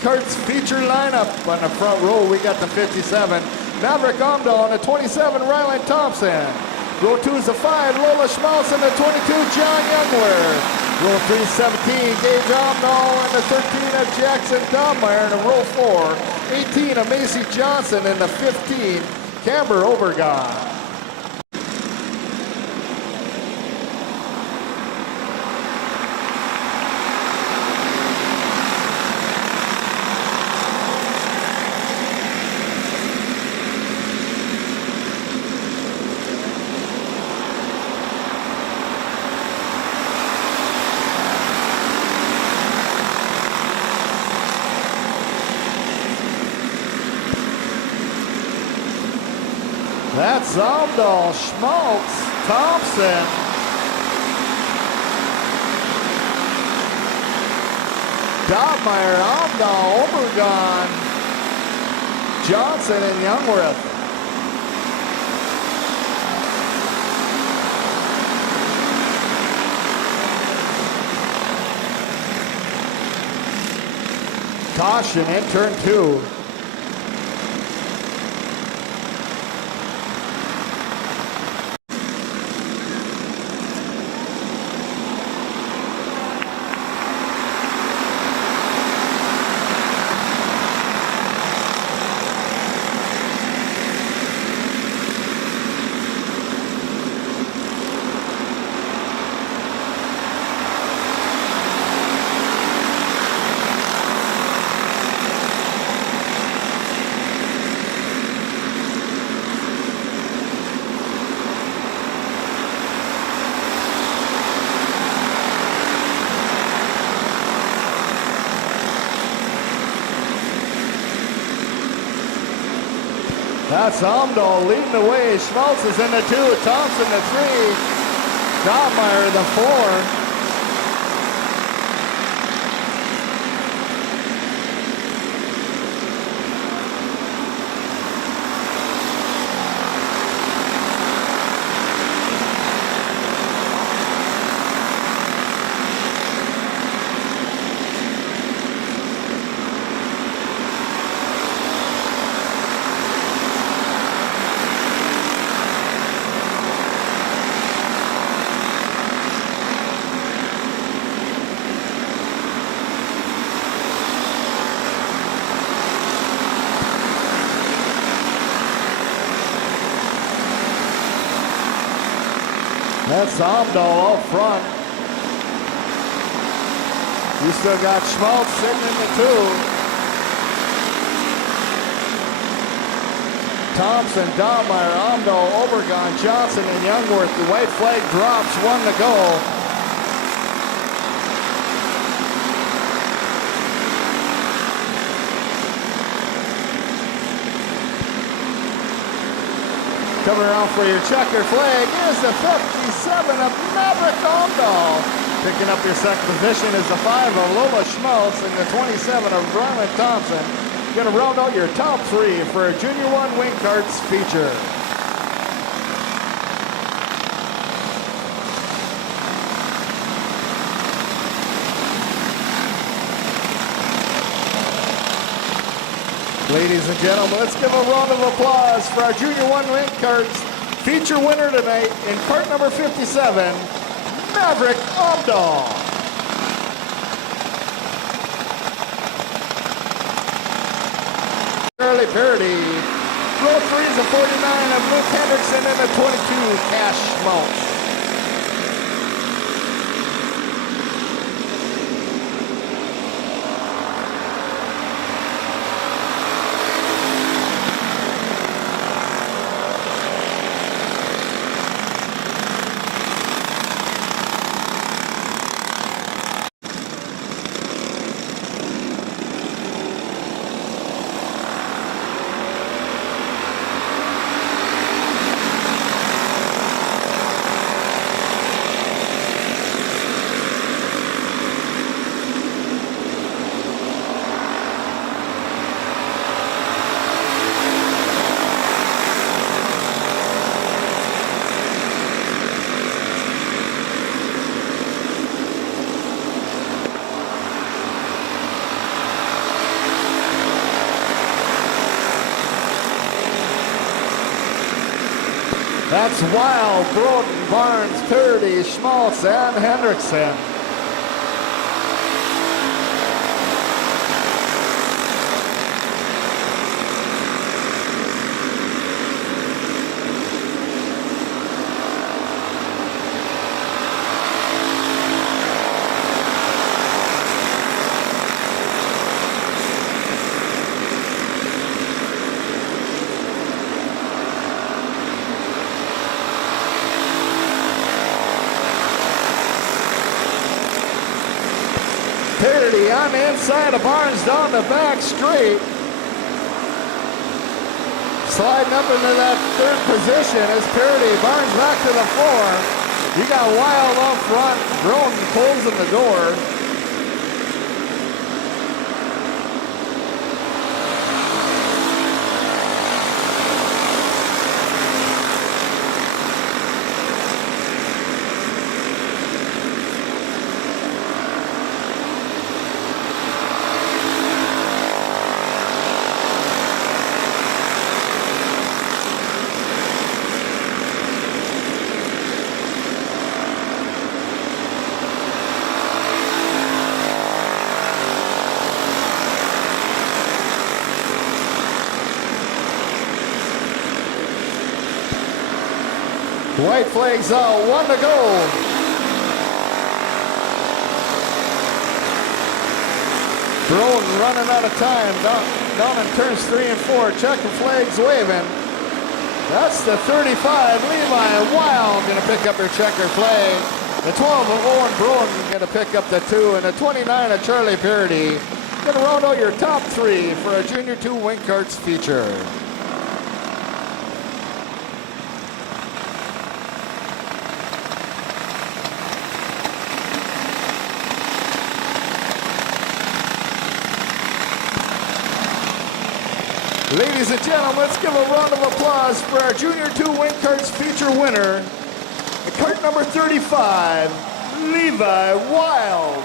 Karts feature lineup. On the front row, we got the 57, Maverick Amdahl, and the 27, Ryland Thompson. Row 2 is the 5, Lola Schmaltz, and the 22, John Youngworth. Row 3, 17, Gage Amdahl, and the 13 of Jackson Dobmeyer. And in row 4, 18 of Macy Johnson, and the 15, Camber Obergon. That's Amdahl, Schmaltz, Thompson. Dobmeyer, Amdahl, Obergon, Johnson, and Youngworth. Caution in turn 2. That's Amdahl leading the way. Schmaltz is in the 2, Thompson the 3, Dobmeyer the 4. That's Amdahl out front. You still got Schmaltz sitting in the 2. Thompson, Dobmeyer, Amdahl, Obergon, Johnson, and Youngworth. The white flag drops, 1 to go. Coming around for your checker flag is the 57 of Maverick Amdahl. Picking up your second position is the 5 of Lola Schmaltz and the 27 of Ryland Thompson. Going to round out your top 3 for a Junior 1 Wing Karts feature. Ladies and gentlemen, let's give a round of applause for our Junior 1 Wing Karts feature winner tonight in cart number 57, Maverick Amdahl. Early parity. Row 3 is a 49 of Luke Hendrickson and a 22 Cash Schmaltz. That's Wild, Broden, Barnes, Purdy, Schmaltz, and Hendrickson. Parity on the inside of Barnes down the back straight. Sliding up into that third position is Parity. Barnes back to the floor. You got Wild up front. Broden closing the door. White flags out, 1 to go. Broden running out of time, down in turns 3 and 4, checking flags waving. That's the 35, Levi Wild gonna pick up her checker flag. The 12 of Owen Broden gonna pick up the 2, and the 29 of Charlie Parity. Gonna round out your top 3 for a Junior 2 Wing Karts feature. Ladies and gentlemen, let's give a round of applause for our Junior 2 Wing Karts feature winner, kart number 35, Levi Wild.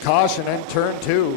Caution in turn 2.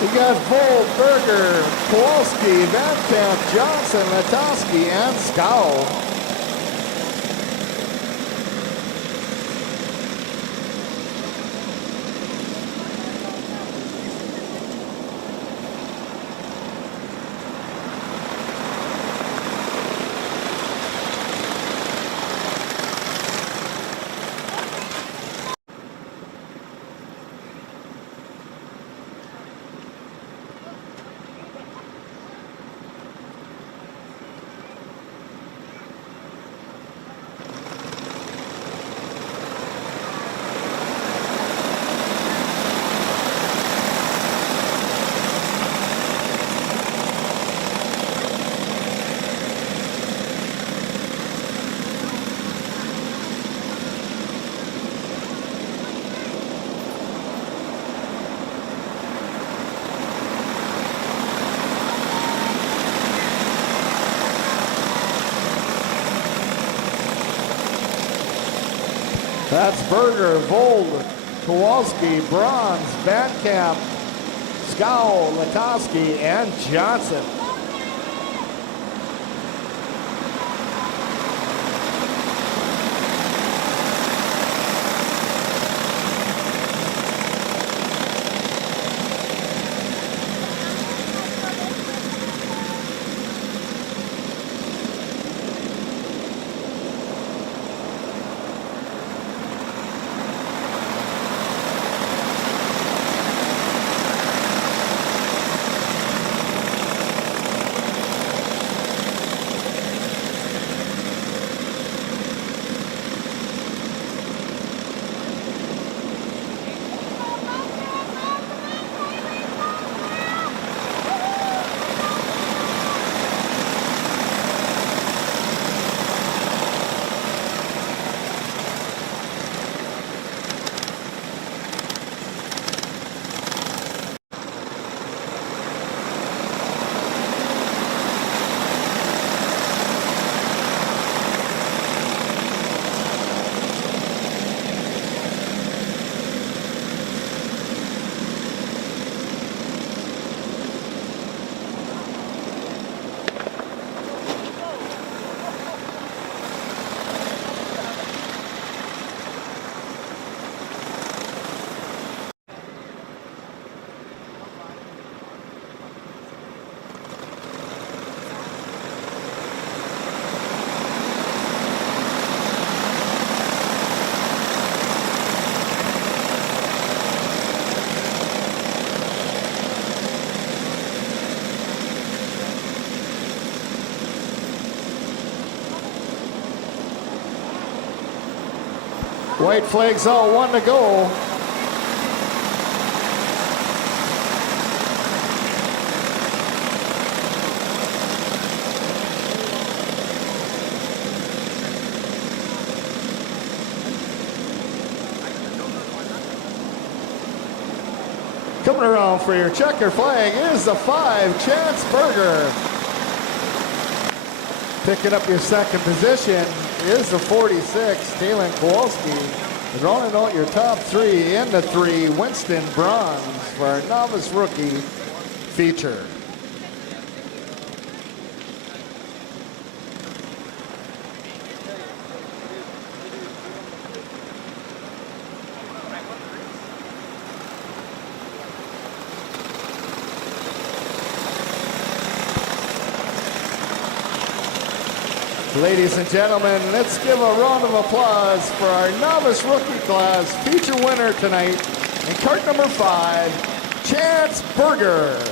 You got Volt, Berger, Kowalski, Van Camp, Johnson, Latowski, and Scow. That's Berger, Vold, Kowalski, Bronze, Van Camp, Scow, Latowski, and Johnson. White flags out, 1 to go. Coming around for your checker flag is the 5, Chance Berger. Picking up your second position is the 46, Kalen Kowalski. Rounding out your top 3 in the 3, Winston Bronze for our novice rookie feature. Ladies and gentlemen, let's give a round of applause for our novice rookie class feature winner tonight in cart number 5, Chance Berger.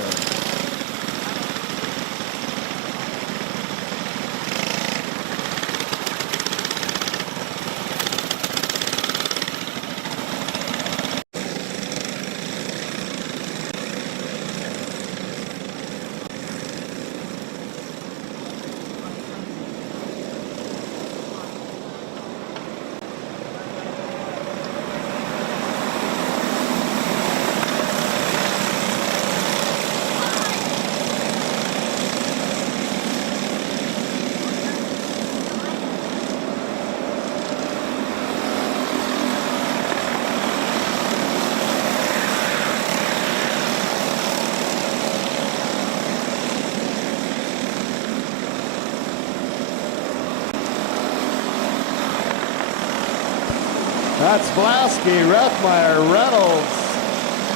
That's Blasky, Rethmeyer, Reynolds,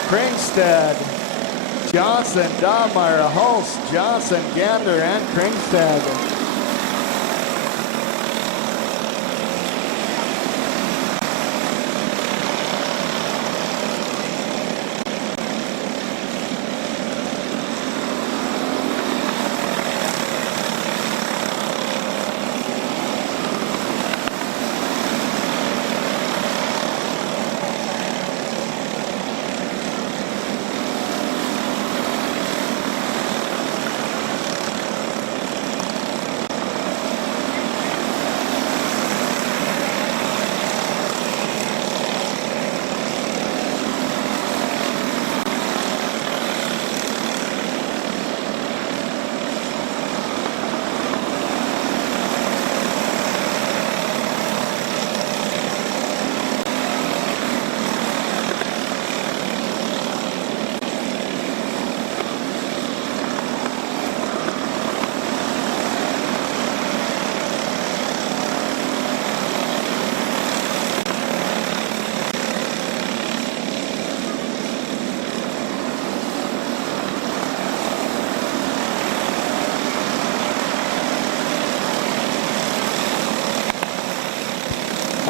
Kringstad, Johnson, Donmeyer, Hulse, Johnson, Gander, and Kringstad.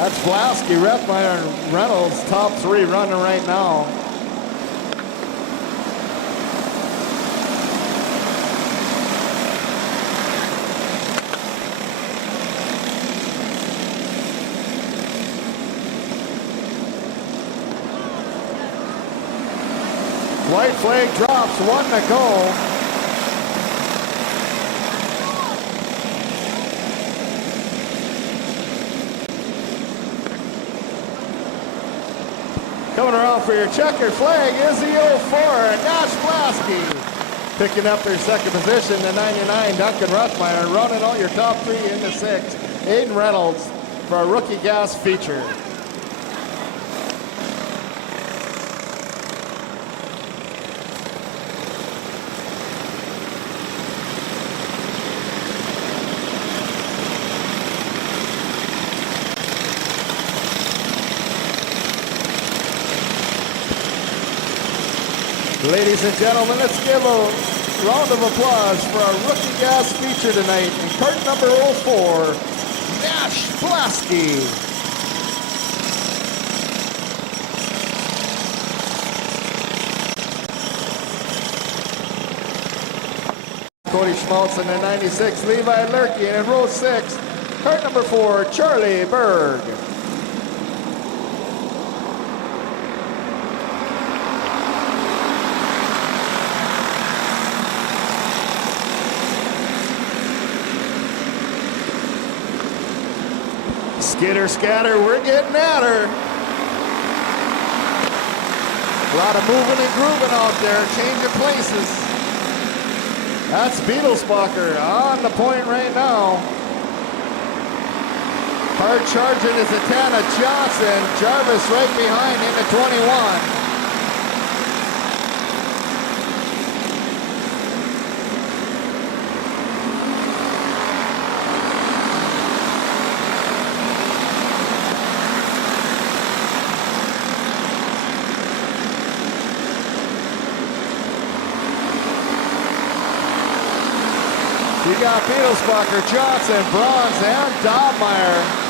That's Blasky, Rethmeyer, and Reynolds, top three running right now. White flag drops, 1 to go. Coming around for your checkered flag is the 04, Nash Blasky. Picking up their second position, the 99, Duncan Rethmeyer. Running out your top three in the 6, Aiden Reynolds for a rookie gas feature. Ladies and gentlemen, let's give a round of applause for our rookie gas feature tonight in cart number 04, Nash Blasky. Cody Schmaltz in the 96, Levi Lurkey, and in row 6, cart number 4, Charlie Berg. Skitter scatter, we're getting at her. A lot of moving and grooving out there, changing places. That's Beetlesbacher on the point right now. Hard charging is Atana Johnson. Jarvis right behind in the 21. You got Beetlesbacher, Johnson, Bronze, and Dobmeyer.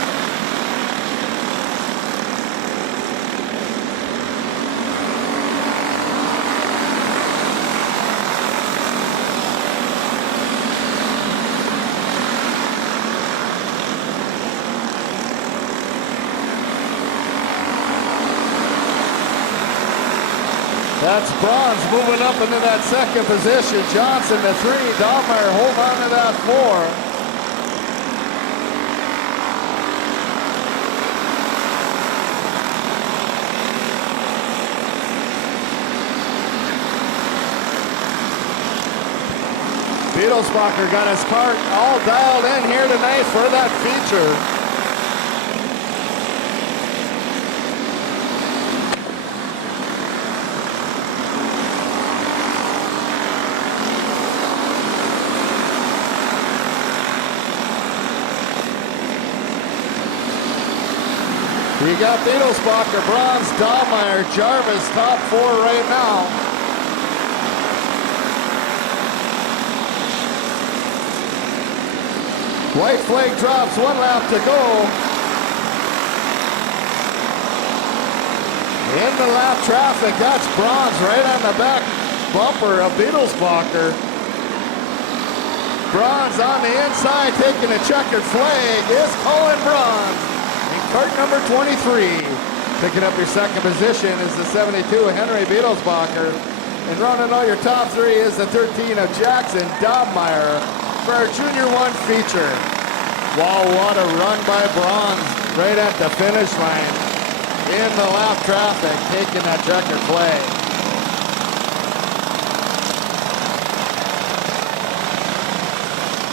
That's Bronze moving up into that second position. Johnson to 3. Dahlmeyer hold on to that 4. Beetlesbacher got his cart all dialed in here tonight for that feature. You got Beetlesbacher, Bronze, Dahlmeyer, Jarvis, top 4 right now. White flag drops, 1 lap to go. In the lap traffic, that's Bronze right on the back bumper of Beetlesbacher. Bronze on the inside taking a checkered flag is Colin Bronze. Cart number 23, picking up your second position is the 72, Henry Beetlesbacher. And running all your top 3 is the 13 of Jackson Dobmeyer for our Junior 1 feature. Wow, what a run by Bronze right at the finish line. In the lap traffic, taking that checkered flag.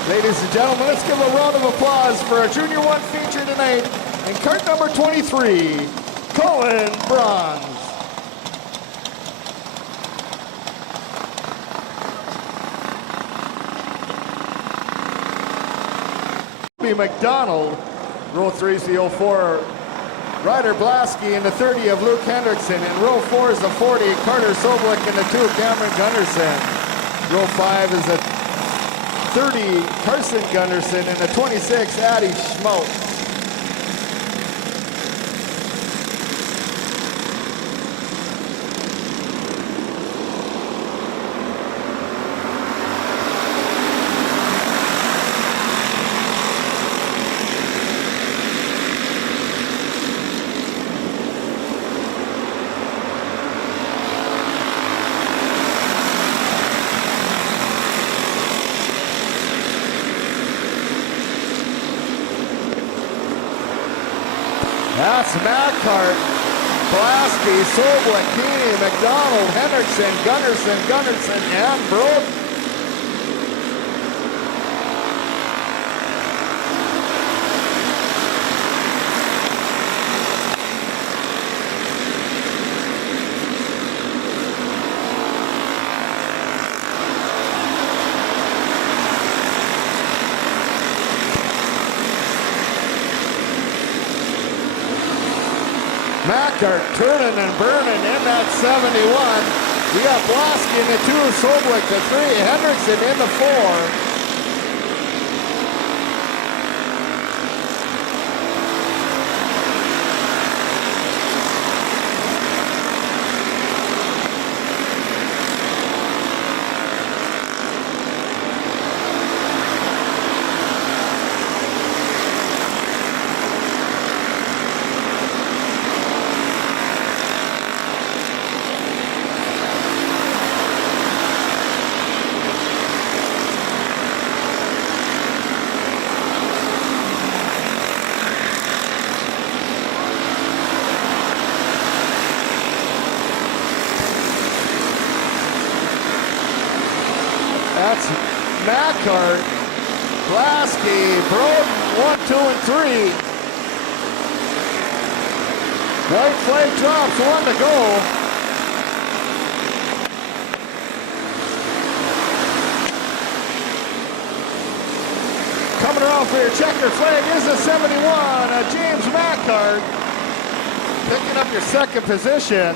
Ladies and gentlemen, let's give a round of applause for our Junior 1 feature tonight. And cart number 23, Colin Bronze. McDonald, row 3 is the 04, Ryder Blasky in the 30 of Luke Hendrickson. In row 4 is the 40, Carter Soblik in the 2, Cameron Gunderson. Row 5 is the 30, Carson Gunderson in the 26, Addie Schmaltz. That's Macart, Pulaski, Soblik, Keeney, McDonald, Hendrickson, Gunnarsson, and Broden. Macart turning and burning in that 71. We got Blaski in the 2, Soblik the 3, Hendrickson in the 4. That's Macart, Blaski, Broden, 1, 2, and 3. White flag drops, 1 to go. Coming around for your checker flag is a 71, James Macart. Picking up your second position.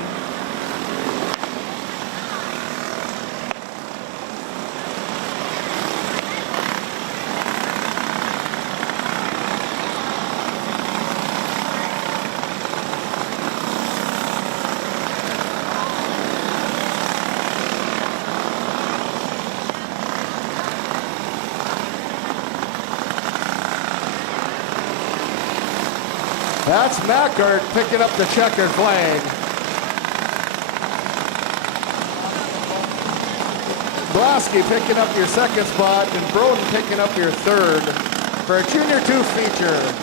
That's Macart picking up the checkered flag. Blaski picking up your second spot and Broden picking up your third for a Junior 2 feature.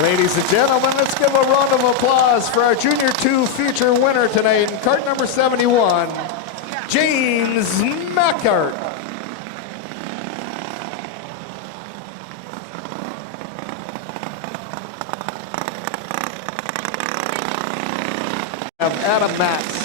Ladies and gentlemen, let's give a round of applause for our Junior 2 feature winner tonight in cart number 71, James Macart. Of Adam Matz.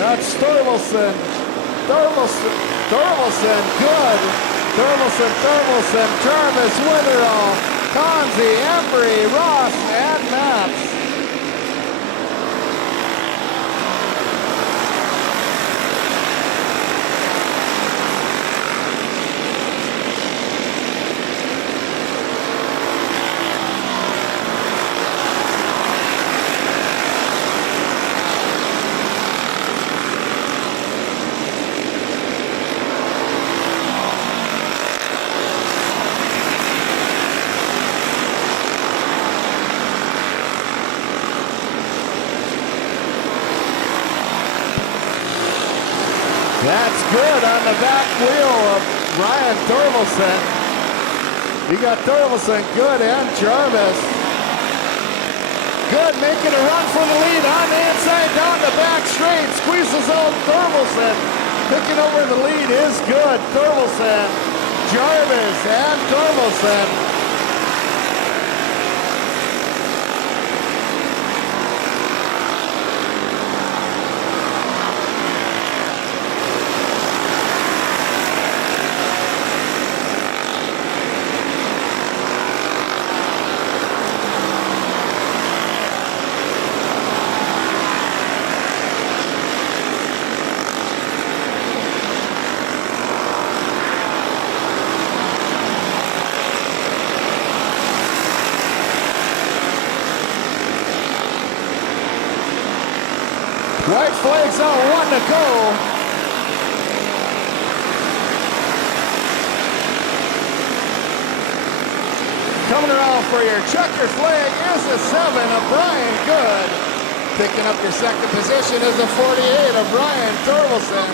That's Thurmelson, good. Thurmelson, Jarvis, Winterall, Conzi, Embry, Ross, and Maps. That's good on the back wheel of Ryan Thurmelson. You got Thorvaldsen, good, and Jarvis. Good, making a run for the lead on the inside, down the back straight. Squeezes out Thorvaldsen. Picking over the lead is good. Thorvaldsen, Jarvis, and Thorvaldsen. White flags on, 1 to go. Coming around for your checker flag is a 7 of Brian Good. Picking up your second position is a 48 of Brian Thorvaldsen.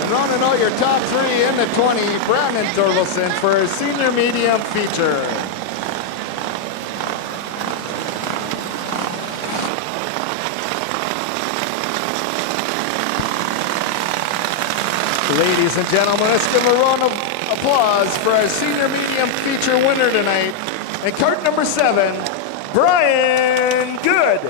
And rounding out your top 3 in the 20, Brandon Thorvaldsen for his senior medium feature. Ladies and gentlemen, let's give a round of applause for our senior medium feature winner tonight. And cart number 7, Brian Good.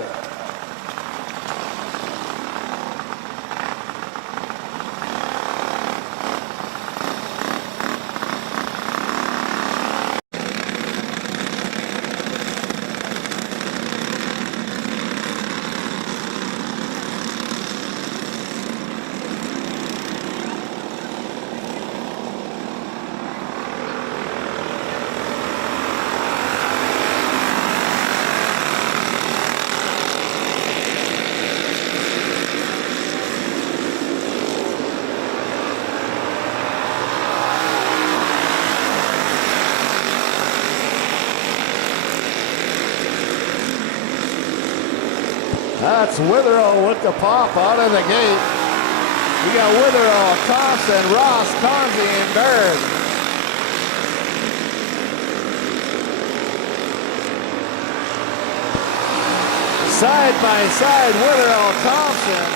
That's Witherell with the pop out of the gate. We got Witherell, Thompson, Ross, Conzi, and Barrett. Side by side, Witherell, Thompson.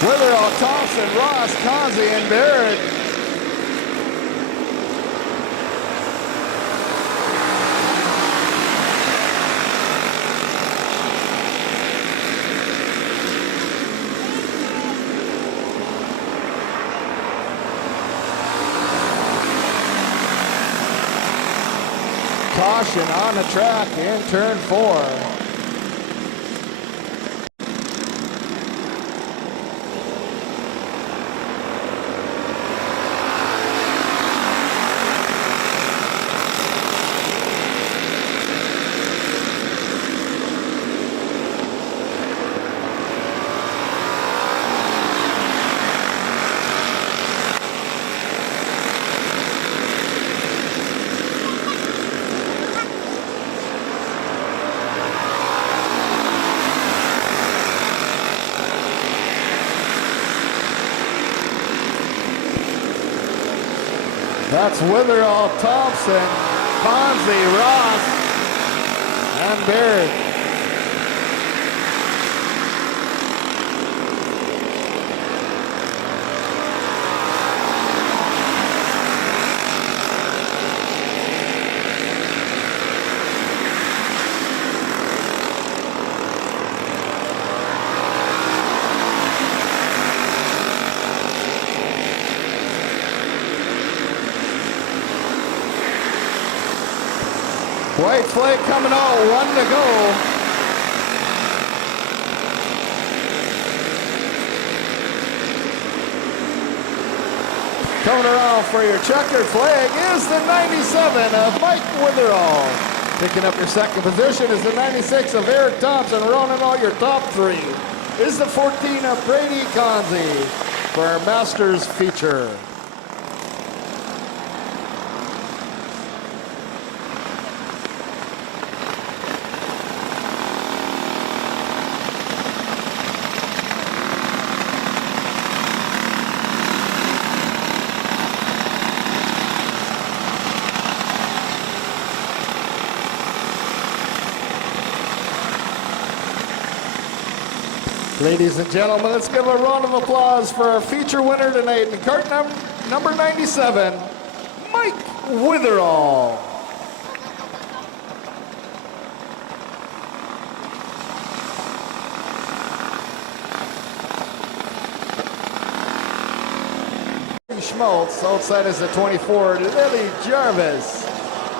Witherell, Thompson, Ross, Conzi, and Barrett. Caution on the track in turn 4. That's Witherell, Thompson, Ponzi, Ross, and Barrett. White flag coming out, 1 to go. Coming around for your checkered flag is the 97 of Mike Witherall. Picking up your second position is the 96 of Eric Thompson. Rounding out your top three is the 14 of Brady Conzi for our Masters feature. Ladies and gentlemen, let's give a round of applause for our feature winner tonight in cart number 97, Mike Witherall. Schmaltz, outside is the 24, Lily Jarvis.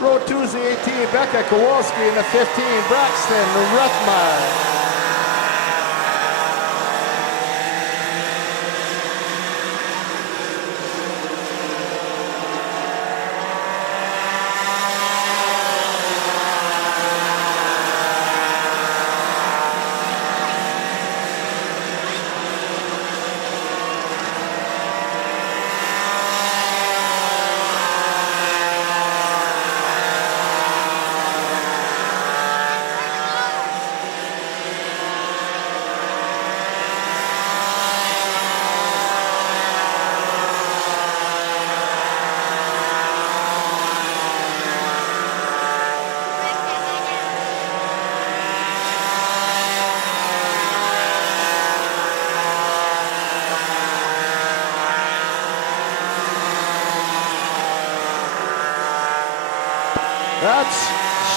Row 2 is the 18, Becca Kowalski, and the 15, Braxton Ruthmeyer. That's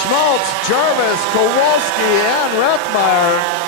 Schmaltz, Jarvis, Kowalski, and Rathmeyer.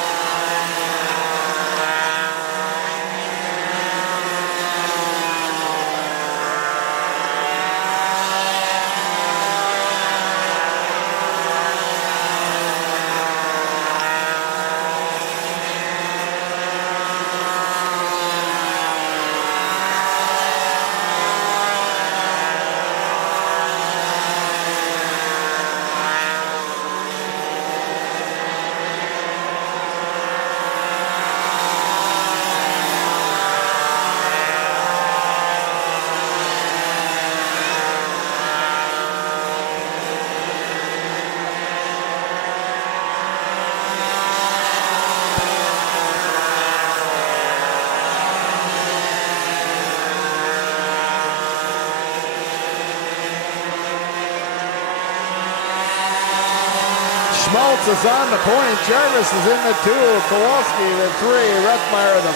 Schmaltz is on the point. Jarvis is in the 2. Kowalski the 3. Ruthmeyer the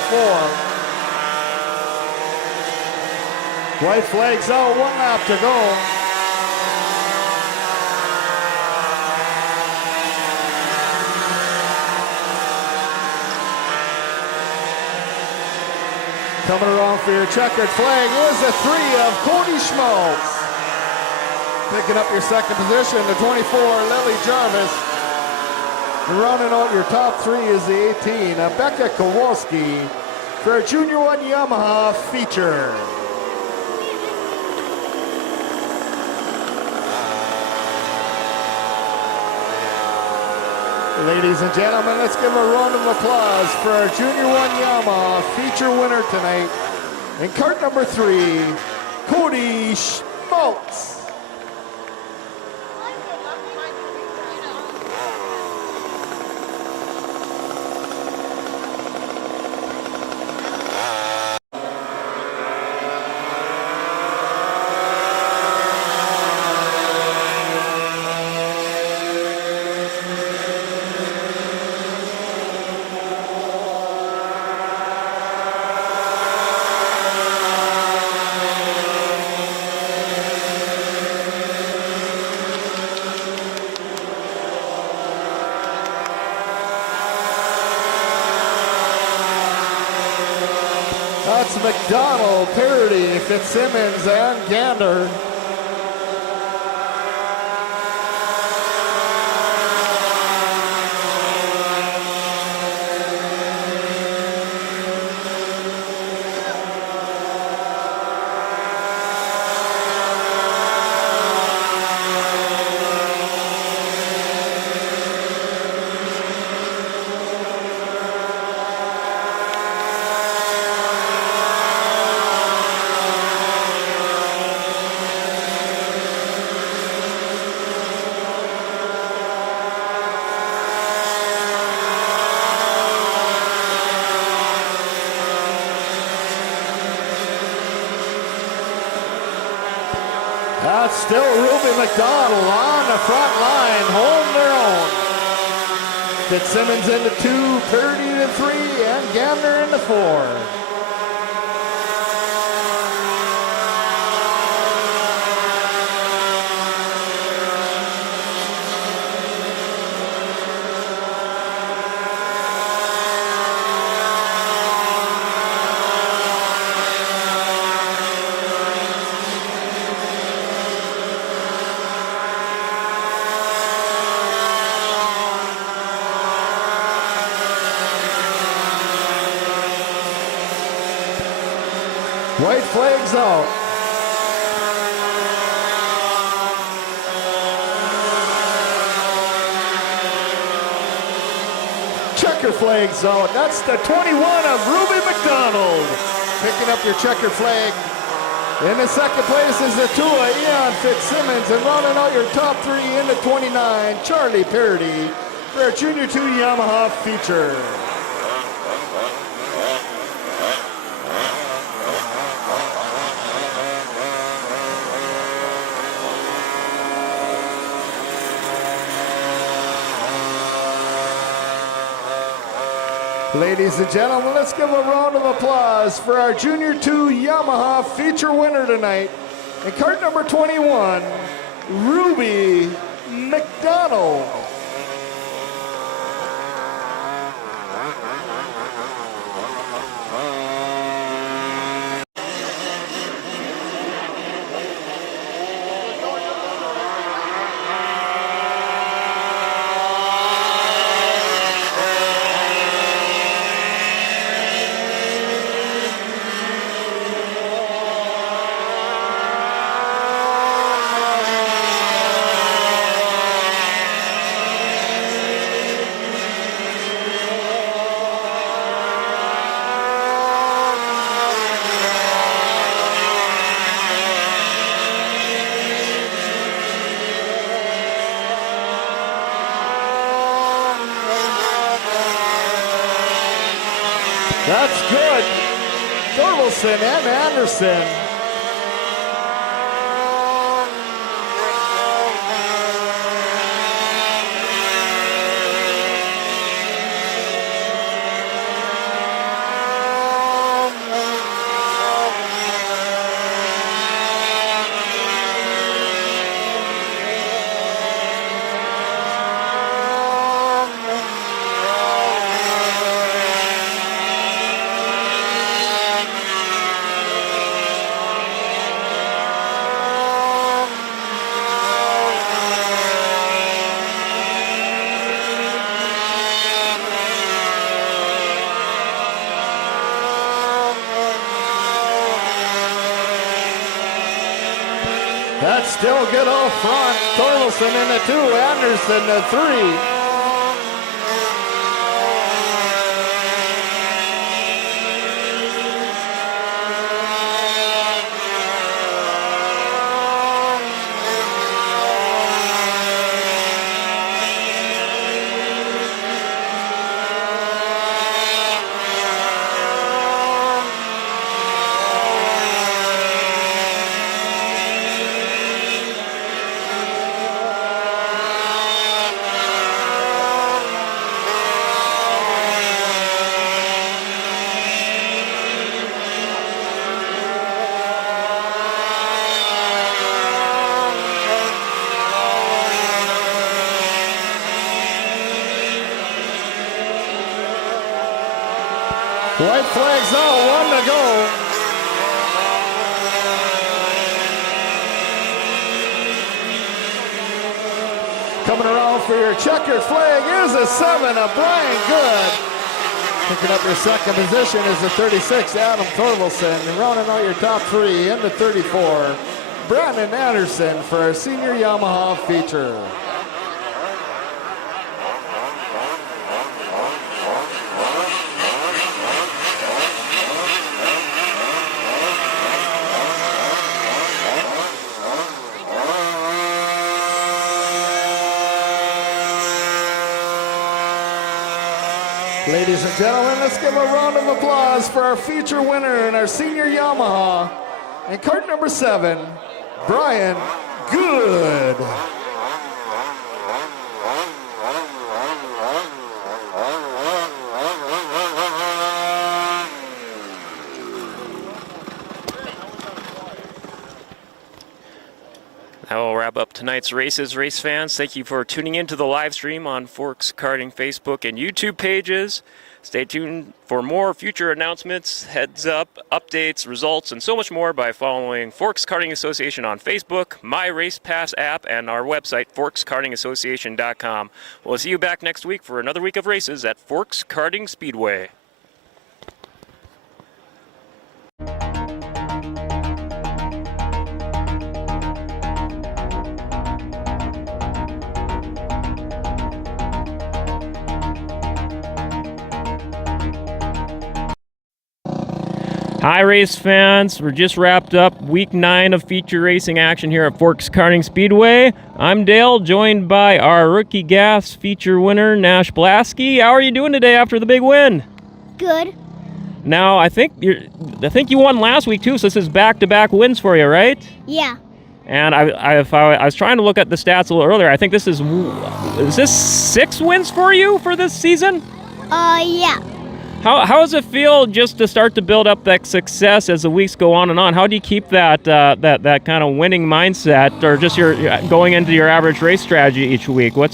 4. White flags out. 1 lap to go. Coming around for your checkered flag is the 3 of Cody Schmaltz. Picking up your second position, the 24, Lily Jarvis. And rounding out your top 3 is the 18, Becca Kowalski for a Junior 1 Yamaha feature. Ladies and gentlemen, let's give a round of applause for our Junior 1 Yamaha feature winner tonight. In cart number 3, Cody Schmaltz. That's McDonald, Parody, Fitzsimmons, and Gander. Still Ruby McDonald on the front line, holding their own. Fitzsimmons into 2, Purdy to 3, and Gamner into 4. White flags out. Checker flags out. That's the 21 of Ruby McDonald. Picking up your checker flag. In the second place is the 2 of Ian Fitzsimmons. And rounding out your top 3 in the 29, Charlie Purdy for our Junior 2 Yamaha feature. Ladies and gentlemen, let's give a round of applause for our Junior 2 Yamaha feature winner tonight. In cart number 21, Ruby McDonald. That's good. Thorvaldsen and Anderson. That's still good off front. Thorvaldsen in the 2, Anderson the 3. White flags out, 1 to go. Coming around for your checkered flag is a 7 of Brian Good. Picking up your second position is the 36, Adam Thorvaldsen. And rounding out your top 3 into 34, Brandon Anderson for our senior Yamaha feature. Ladies and gentlemen, let's give a round of applause for our feature winner in our senior Yamaha. In cart number 7, Brian Good. That will wrap up tonight's races, race fans. Thank you for tuning in to the live stream on Forks Karting Facebook and YouTube pages. Stay tuned for more future announcements, heads up, updates, results, and so much more by following Forks Karting Association on Facebook, My Race Pass app, and our website, forkskartingassociation.com. We'll see you back next week for another week of races at Forks Karting Speedway. Hi race fans, we're just wrapped up week 9 of feature racing action here at Forks Karting Speedway. I'm Dale, joined by our rookie gas feature winner, Nash Blasky. How are you doing today after the big win? Good. Now, I think you won last week too, so this is back-to-back wins for you, right? Yeah. And I was trying to look at the stats a little earlier. I think this is this 6 wins for you for this season? Yeah. How does it feel just to start to build up that success as the weeks go on and on? How do you keep that kind of winning mindset, or just your going into your average race strategy each week? What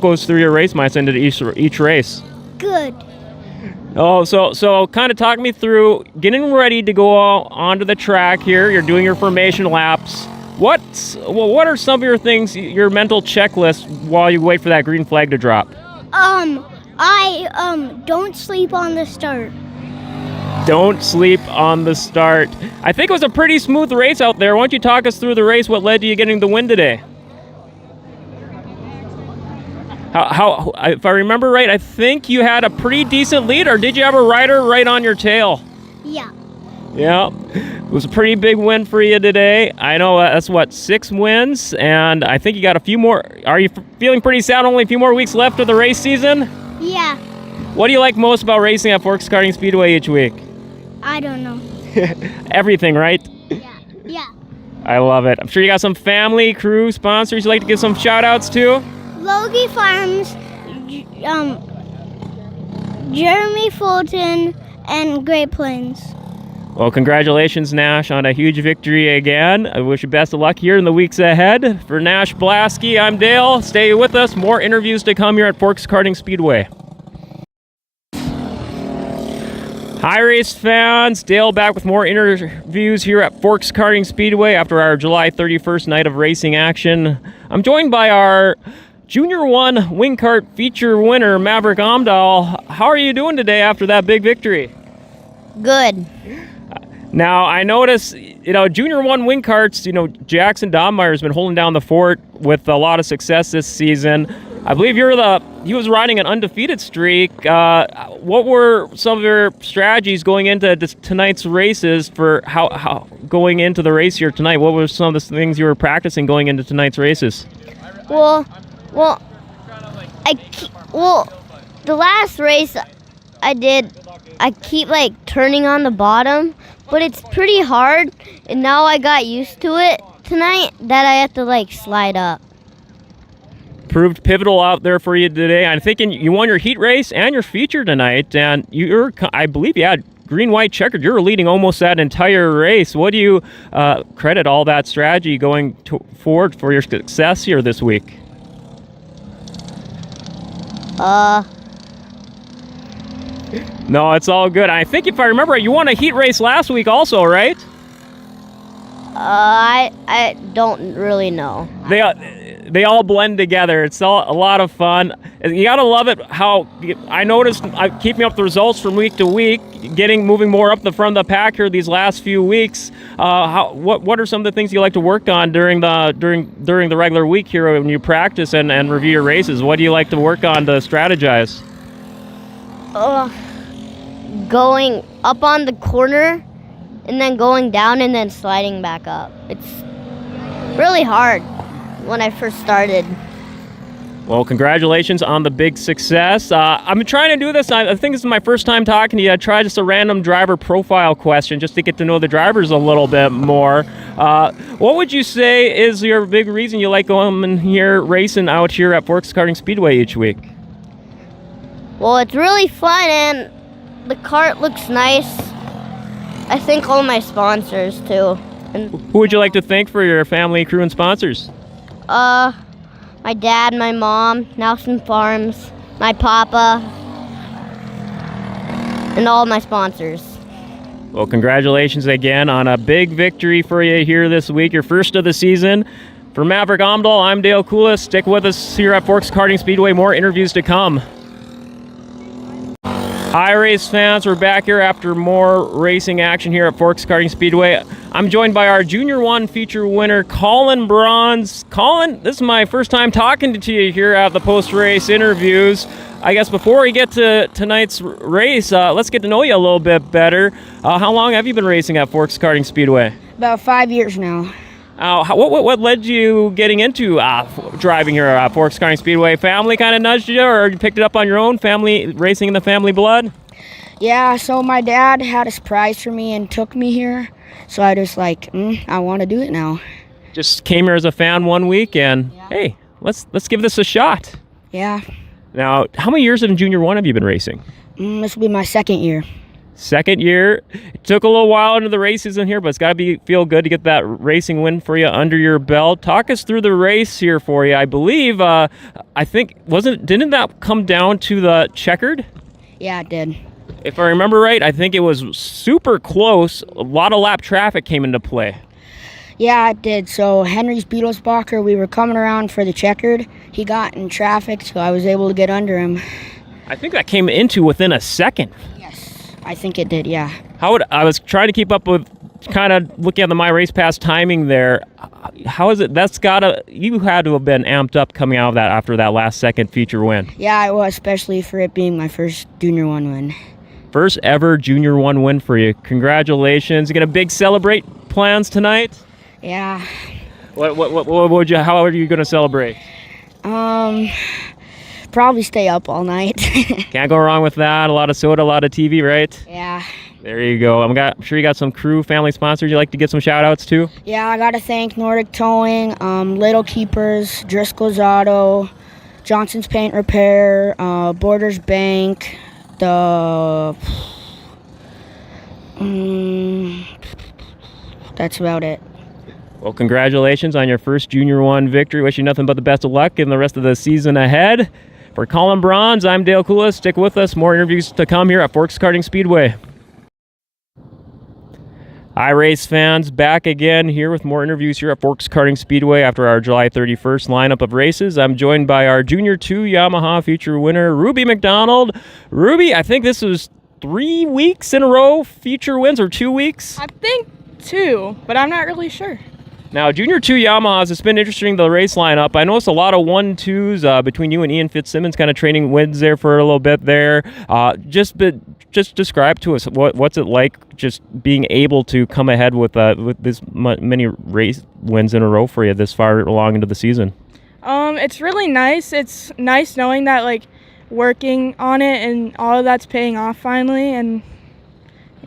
goes through your race mindset into each race? Good. Oh, so kind of talk me through getting ready to go onto the track here. You're doing your formation laps. What are some of your things, your mental checklist while you wait for that green flag to drop? I don't sleep on the start. Don't sleep on the start. I think it was a pretty smooth race out there. Why don't you talk us through the race? What led to you getting the win today? How if I remember right, I think you had a pretty decent lead, or did you have a rider right on your tail? Yeah. Yeah, it was a pretty big win for you today. I know that's 6 wins, and I think you got a few more. Are you feeling pretty sad? Only a few more weeks left of the race season? Yeah. What do you like most about racing at Forks Karting Speedway each week? I don't know. Everything, right? Yeah. Yeah. I love it. I'm sure you got some family, crew, sponsors you'd like to give some shout-outs to? Logie Farms, Jeremy Fulton, and Great Plains. Well, congratulations, Nash, on a huge victory again. I wish you best of luck here in the weeks ahead. For Nash Blasky, I'm Dale. Stay with us. More interviews to come here at Forks Karting Speedway. Hi, race fans. Dale back with more interviews here at Forks Karting Speedway after our July 31st night of racing action. I'm joined by our Junior 1 Wing Kart feature winner, Maverick Amdahl. How are you doing today after that big victory? Good. Now, I notice, Junior 1 Wing Karts, Jackson Dobmeyer's been holding down the fort with a lot of success this season. I believe he was riding an undefeated streak. What were some of your strategies going into tonight's races for how going into the race here tonight? What were some of the things you were practicing going into tonight's races? Well, the last race I did, I keep turning on the bottom, but it's pretty hard, and now I got used to it tonight that I have to slide up. Proved pivotal out there for you today. I'm thinking you won your heat race and your feature tonight, and I believe you had green-white checkered. You were leading almost that entire race. What do you credit all that strategy going forward for your success here this week? No, it's all good. I think if I remember right, you won a heat race last week also, right? I don't really know. They all blend together. It's all a lot of fun. You gotta love it. How I noticed, keeping up the results from week to week, moving more up the front of the pack here these last few weeks. What are some of the things you like to work on during the regular week here when you practice and review your races? What do you like to work on to strategize? Going up on the corner and then going down and then sliding back up. It's really hard when I first started. Well, congratulations on the big success. I'm trying to do this. I think this is my first time talking to you. I tried just a random driver profile question just to get to know the drivers a little bit more. What would you say is your big reason you like going here racing out here at Forks Karting Speedway each week? Well, it's really fun and the cart looks nice. I thank all my sponsors too. And Who would you like to thank for your family, crew, and sponsors? my dad, my mom, Nelson Farms, my papa, and all my sponsors. Well, congratulations again on a big victory for you here this week, your first of the season. For Maverick Omdahl, I'm Dale Kulas. Stick with us here at Forks Karting Speedway. More interviews to come. Hi, race fans. We're back here after more racing action here at Forks Karting Speedway. I'm joined by our Junior 1 feature winner, Colin Bronze. Colin, this is my first time talking to you here at the post-race interviews. I guess before we get to tonight's race, let's get to know you a little bit better. How long have you been racing at Forks Karting Speedway? About 5 years now. What led you getting into driving here at Forks Karting Speedway? Family kind of nudged you, or you picked it up on your own? Family racing in the family blood? Yeah, so my dad had a surprise for me and took me here. So I just I want to do it now. Just came here as a fan one week, and hey, let's give this a shot. Yeah. Now, how many years in Junior 1 have you been racing? This will be my second year. Second year. It took a little while into the races in here, but it's got to feel good to get that racing win for you under your belt. Talk us through the race here for you. I believe, didn't that come down to the checkered? Yeah, it did. If I remember right, I think it was super close. A lot of lap traffic came into play. Yeah, it did. So Henry's Beetlesbacher, we were coming around for the checkered. He got in traffic, so I was able to get under him. I think that came into within a second. Yes, I think it did, yeah. I was trying to keep up with kind of looking at the My Race Pass timing there. How is it? You had to have been amped up coming out of that after that last second feature win. Yeah, I was, especially for it being my first Junior 1 win. First ever Junior 1 win for you. Congratulations. You got a big celebrate plans tonight? Yeah. How are you going to celebrate? Probably stay up all night. Can't go wrong with that. A lot of soda, a lot of TV, right? Yeah. There you go. I'm sure you got some crew, family sponsors you'd like to get some shout outs to? Yeah, I got to thank Nordic Towing, Little Keepers, Driscoll's Auto, Johnson's Paint Repair, Borders Bank, that's about it. Well, congratulations on your first Junior 1 victory. Wish you nothing but the best of luck in the rest of the season ahead. For Colin Bronze, I'm Dale Kulas. Stick with us. More interviews to come here at Forks Karting Speedway. Hi, race fans. Back again here with more interviews here at Forks Karting Speedway after our July 31st lineup of races. I'm joined by our Junior 2 Yamaha feature winner, Ruby McDonald. Ruby, I think this was 3 weeks in a row feature wins, or 2 weeks? I think 2, but I'm not really sure. Now, Junior 2 Yamahas, it's been interesting, the race lineup. I noticed a lot of 1-2s between you and Ian Fitzsimmons, kind of trading wins there for a little bit there. Just describe to us what's it like just being able to come ahead with this many race wins in a row for you this far along into the season. It's really nice. It's nice knowing that working on it and all of that's paying off finally, and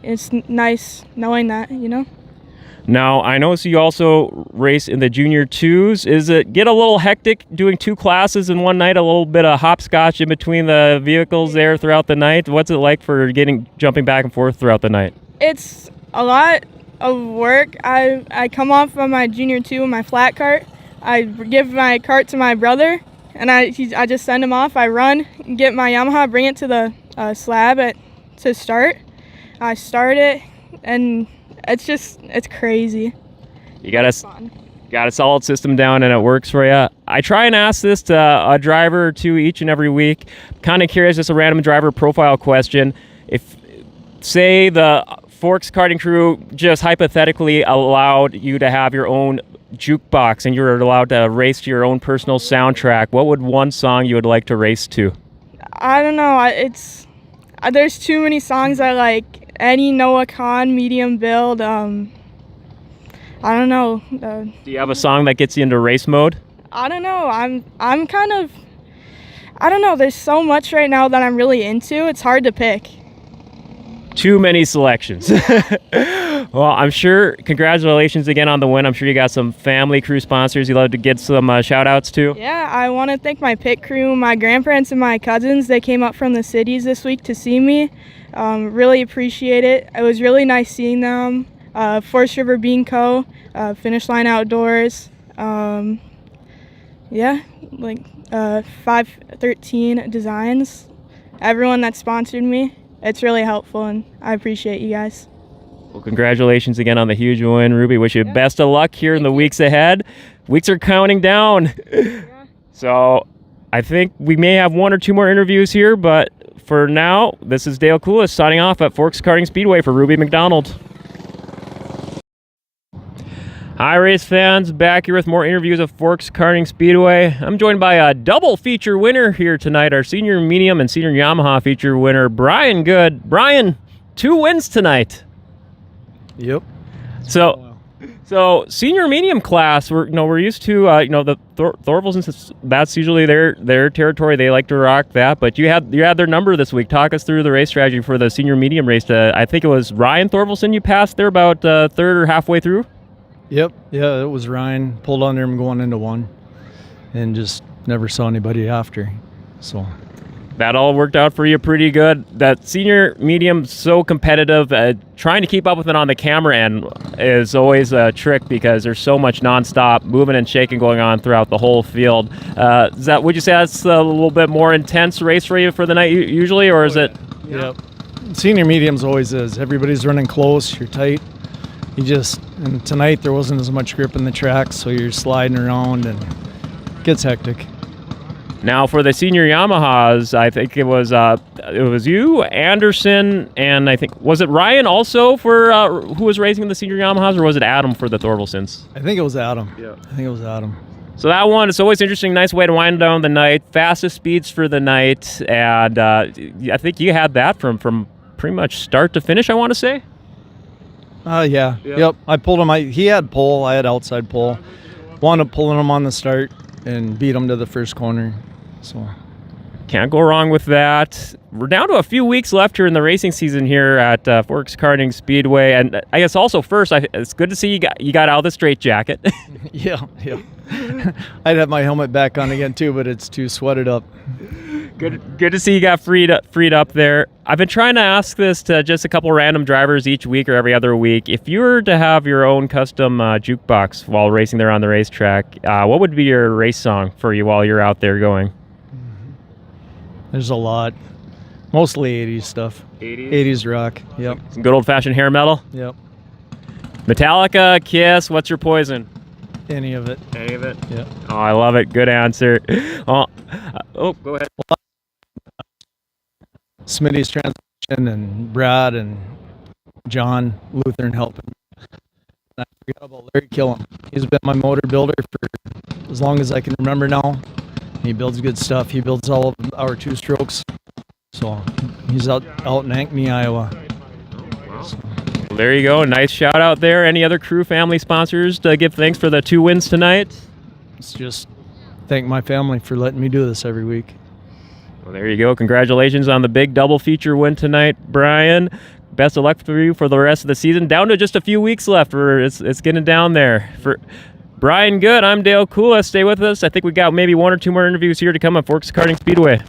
it's nice knowing that, Now, I notice you also race in the Junior 2s. Is it get a little hectic doing 2 classes in one night, a little bit of hopscotch in between the vehicles there throughout the night? What's it like for jumping back and forth throughout the night? It's a lot of work. I come off of my Junior 2 in my flat cart. I give my cart to my brother, and I just send him off. I run, get my Yamaha, bring it to the slab to start. I start it, and it's crazy. You got a solid system down and it works for you. I try and ask this to a driver or two each and every week. Kind of curious, just a random driver profile question. If, say, the Forks Karting crew just hypothetically allowed you to have your own jukebox and you were allowed to race to your own personal soundtrack, what would one song you would like to race to? I don't know. There's too many songs I like. Any Noah Khan, medium build. I don't know. Do you have a song that gets you into race mode? I don't know. I'm kind of I don't know. There's so much right now that I'm really into. It's hard to pick. Too many selections. Well, I'm sure, congratulations again on the win. I'm sure you got some family crew sponsors you'd love to get some shout outs to. Yeah, I want to thank my pit crew, my grandparents and my cousins. They came up from the cities this week to see me. Really appreciate it. It was really nice seeing them. Forest River Bean Co., Finish Line Outdoors. Yeah, like 513 Designs. Everyone that sponsored me. It's really helpful, and I appreciate you guys. Well, congratulations again on the huge win, Ruby. Wish you best of luck here in the weeks ahead. Weeks are counting down. So I think we may have one or two more interviews here, but for now, this is Dale Kulas signing off at Forks Karting Speedway for Ruby McDonald. Hi, race fans. Back here with more interviews of Forks Karting Speedway. I'm joined by a double feature winner here tonight, our senior medium and senior Yamaha feature winner, Brian Good. Brian, 2 wins tonight. Yep. So senior medium class, we're used to the Thorvaldsons. That's usually their territory. They like to rock that. But you had their number this week. Talk us through the race strategy for the senior medium race. I think it was Ryan Thorvaldson you passed there about third or halfway through. Yep. Yeah, it was Ryan. Pulled under him going into one, and just never saw anybody after. So that all worked out for you pretty good. That senior medium, so competitive. Trying to keep up with it on the camera end is always a trick because there's so much nonstop moving and shaking going on throughout the whole field. Would you say that's a little bit more intense race for you for the night usually, or is it? Yep. Senior mediums always is. Everybody's running close. You're tight. And tonight there wasn't as much grip in the track, so you're sliding around and it gets hectic. Now for the senior Yamahas, I think it was you, Anderson, and I think, was it Ryan also for who was racing the senior Yamahas, or was it Adam for the Thorvaldsons? I think it was Adam. Yeah. I think it was Adam. So that one, it's always interesting, nice way to wind down the night, fastest speeds for the night, and I think you had that from pretty much start to finish, I want to say. Yeah. Yep. I pulled him. He had pole. I had outside pole. Wound up pulling him on the start and beat him to the first corner. So can't go wrong with that. We're down to a few weeks left here in the racing season here at Forks Karting Speedway, and I guess also first, it's good to see you got out of the straitjacket. Yeah. I'd have my helmet back on again too, but it's too sweated up. Good to see you got freed up there. I've been trying to ask this to just a couple random drivers each week or every other week. If you were to have your own custom jukebox while racing there on the racetrack, what would be your race song for you while you're out there going? There's a lot. Mostly 80s stuff. 80s rock. Yep. Some good old-fashioned hair metal? Yep. Metallica, Kiss, what's your poison? Any of it. Any of it? Yeah. Oh, I love it. Good answer. Go ahead. Smitty's Transmission and Brad and John Lutheran helping. I forgot about Larry Killam. He's been my motor builder for as long as I can remember now. He builds good stuff. He builds all of our 2-strokes. So he's out in Ankeny, Iowa. So. Well, there you go. Nice shout out there. Any other crew family sponsors to give thanks for the 2 wins tonight? It's just thank my family for letting me do this every week. Well, there you go. Congratulations on the big double feature win tonight, Brian. Best of luck for you for the rest of the season. Down to just a few weeks left. It's getting down there. For Brian Good, I'm Dale Kulas. Stay with us. I think we got maybe 1 or 2 more interviews here to come at Forks Karting Speedway.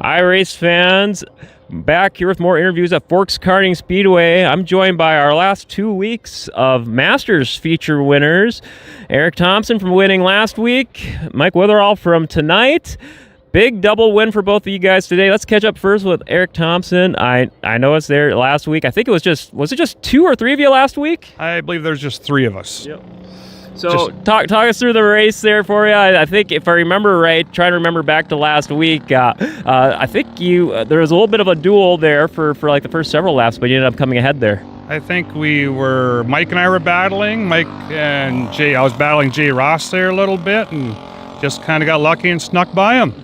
Hi, race fans. Back here with more interviews at Forks Karting Speedway. I'm joined by our last 2 weeks of Masters feature winners. Eric Thompson from winning last week. Mike Witherall from tonight. Big double win for both of you guys today. Let's catch up first with Eric Thompson. I know it's there last week. I think it was it just 2 or 3 of you last week? I believe there's just 3 of us. Yep. So talk us through the race there for you. I think if I remember right, trying to remember back to last week, I think there was a little bit of a duel there for like the first several laps, but you ended up coming ahead there. I think Mike and I were battling. Mike and Jay, I was battling Jay Ross there a little bit and just kind of got lucky and snuck by him.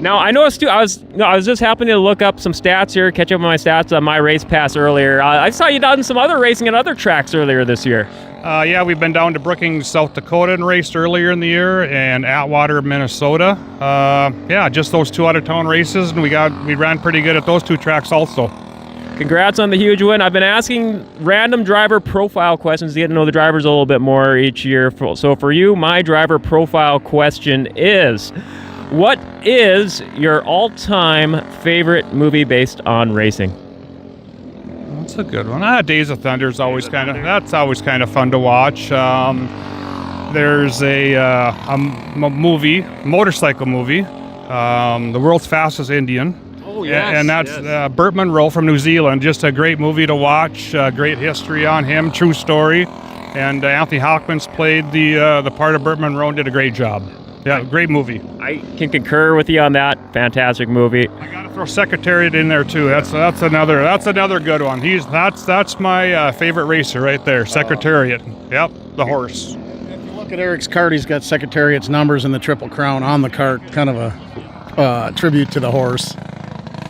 Now, I noticed too, I was just happening to look up some stats here, catch up on my stats on my race pass earlier. I saw you done some other racing at other tracks earlier this year. Yeah, we've been down to Brookings, South Dakota and raced earlier in the year, and Atwater, Minnesota. Yeah, just those 2 out-of-town races, and we ran pretty good at those 2 tracks also. Congrats on the huge win. I've been asking random driver profile questions to get to know the drivers a little bit more each year. So for you, my driver profile question is, what is your all-time favorite movie based on racing? That's a good one. Days of Thunder is always kind of fun to watch. There's a motorcycle movie, The World's Fastest Indian. Oh, yes. And that's Burt Munro from New Zealand. Just a great movie to watch. Great history on him, true story. And Anthony Hopkins played the part of Burt Munro and did a great job. Yeah, great movie. I can concur with you on that. Fantastic movie. I gotta throw Secretariat in there too. That's another good one. That's my favorite racer right there. Secretariat. Yep, the horse. If you look at Eric's cart, he's got Secretariat's numbers and the Triple Crown on the cart. Kind of a tribute to the horse.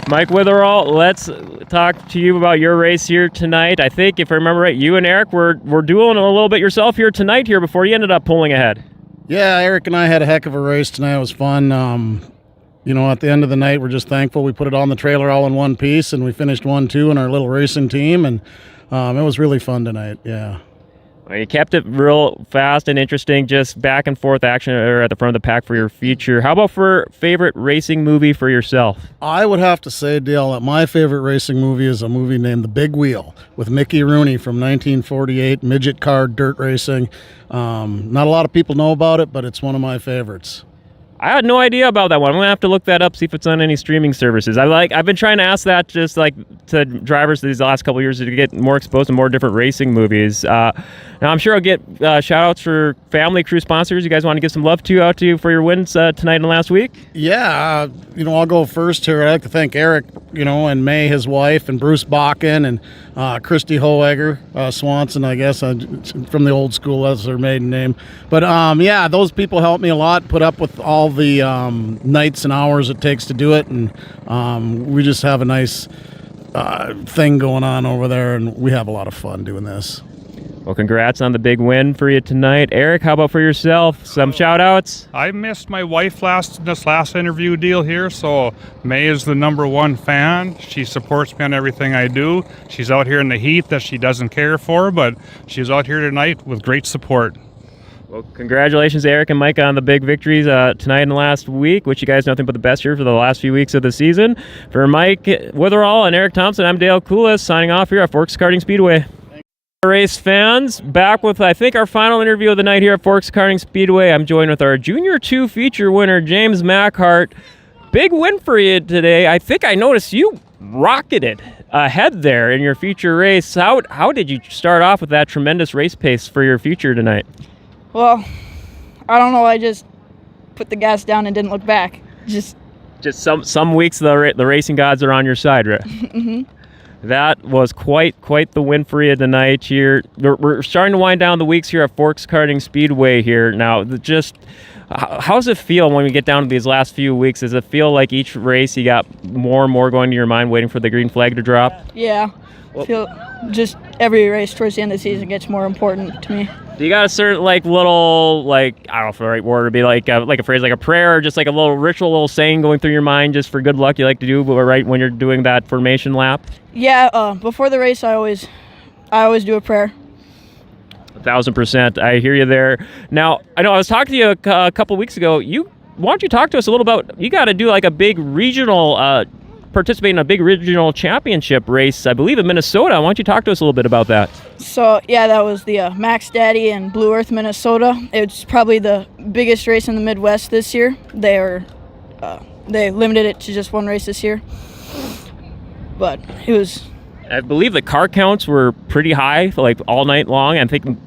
Mike Witherall, let's talk to you about your race here tonight. I think, if I remember right, you and Eric were dueling a little bit yourself here tonight here before you ended up pulling ahead. Yeah, Eric and I had a heck of a race tonight. It was fun. At the end of the night, we're just thankful we put it on the trailer all in one piece, and we finished 1-2 in our little racing team, and it was really fun tonight. Yeah. Well, you kept it real fast and interesting, just back and forth action or at the front of the pack for your feature. How about for favorite racing movie for yourself? I would have to say, Dale, that my favorite racing movie is a movie named The Big Wheel with Mickey Rooney from 1948, midget car dirt racing. Not a lot of people know about it, but it's one of my favorites. I had no idea about that one. I'm gonna have to look that up, see if it's on any streaming services. I've been trying to ask that just like to drivers these last couple of years to get more exposed to more different racing movies. Now I'm sure I'll get shout outs for family crew sponsors. You guys want to give some love out to you for your wins tonight and last week? Yeah, I'll go first here. I'd like to thank Eric, and May, his wife, and Bruce Bakken, and Christy Hoegger, Swanson, I guess, from the old school, that's their maiden name. But those people helped me a lot, put up with all the nights and hours it takes to do it, and we just have a nice thing going on over there, and we have a lot of fun doing this. Well, congrats on the big win for you tonight. Eric, how about for yourself? Some shout-outs? I missed my wife this last interview deal here, so May is the #1 fan. She supports me on everything I do. She's out here in the heat that she doesn't care for, but she's out here tonight with great support. Well, congratulations, Eric and Mike, on the big victories tonight and last week. Wish you guys nothing but the best here for the last few weeks of the season. For Mike Witherall and Eric Thompson, I'm Dale Kulas, signing off here at Forks Karting Speedway. Race fans, back with, I think, our final interview of the night here at Forks Karting Speedway. I'm joined with our Junior 2 feature winner, James Mackhart. Big win for you today. I think I noticed you rocketed ahead there in your feature race. How did you start off with that tremendous race pace for your feature tonight? Well, I don't know. I just put the gas down and didn't look back. Just some weeks the racing gods are on your side, right? Mm-hmm. That was quite the win for you tonight here. We're starting to wind down the weeks here at Forks Karting Speedway here. Now, how does it feel when we get down to these last few weeks? Does it feel like each race you got more and more going to your mind, waiting for the green flag to drop? Yeah. Feel just every race towards the end of the season gets more important to me. Do you got a certain little I don't know if the right word would be like a phrase, like a prayer, or just like a little ritual, little saying going through your mind just for good luck you like to do right when you're doing that formation lap? Yeah, before the race I always do a prayer. 1,000%. I hear you there. Now, I know I was talking to you a couple weeks ago. Why don't you talk to us a little about, you got to do like a big regional, participate in a big regional championship race, I believe in Minnesota. Why don't you talk to us a little bit about that? So, yeah, that was the Max Daddy in Blue Earth, Minnesota. It's probably the biggest race in the Midwest this year. They limited it to just one race this year. But it was... I believe the car counts were pretty high, like all night long. I'm thinking,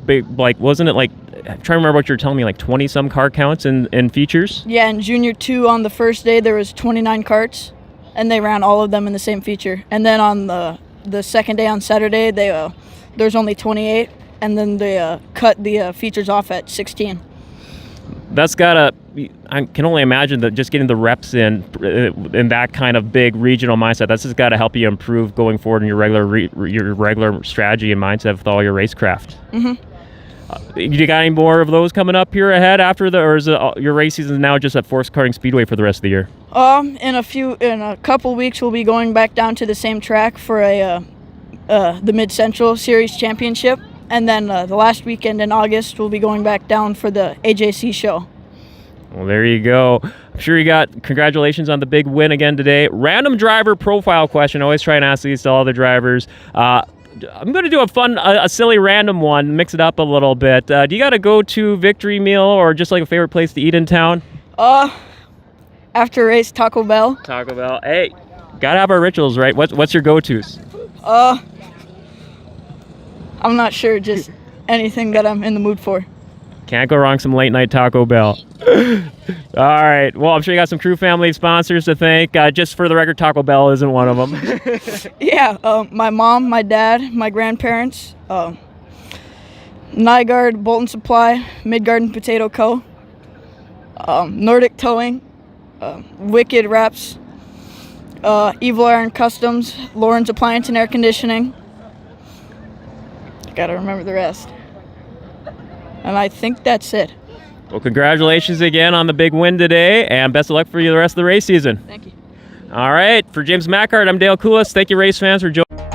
wasn't it like, I'm trying to remember what you were telling me, like 20-some car counts in features? Yeah, in Junior 2 on the first day, there was 29 karts, and they ran all of them in the same feature. And then on the second day on Saturday, there's only 28, and then they cut the features off at 16. That's I can only imagine that just getting the reps in that kind of big regional mindset, that's just got to help you improve going forward in your regular strategy and mindset with all your racecraft. Mm-hmm. You got any more of those coming up here ahead after or is your race season now just at Forks Karting Speedway for the rest of the year? In a couple weeks, we'll be going back down to the same track for the Mid Central Series Championship, and then the last weekend in August, we'll be going back down for the AJC show. Well, there you go. I'm sure you got congratulations on the big win again today. Random driver profile question. I always try and ask these to all the drivers. I'm going to do a silly random one, mix it up a little bit. Do you got a go-to victory meal or just like a favorite place to eat in town? After race, Taco Bell. Taco Bell. Hey, gotta have our rituals, right? What's your go-tos? I'm not sure, just anything that I'm in the mood for. Can't go wrong, some late night Taco Bell. All right. Well, I'm sure you got some crew family sponsors to thank. Just for the record, Taco Bell isn't one of them. Yeah, my mom, my dad, my grandparents, Nygaard Bolton Supply, Midgarden Potato Co., Nordic Towing, Wicked Wraps, Evil Iron Customs, Lauren's Appliance and Air Conditioning. Gotta remember the rest. And I think that's it. Well, congratulations again on the big win today, and best of luck for you the rest of the race season. Thank you. All right, for James Mackhart, I'm Dale Kulas. Thank you, race fans, for joining.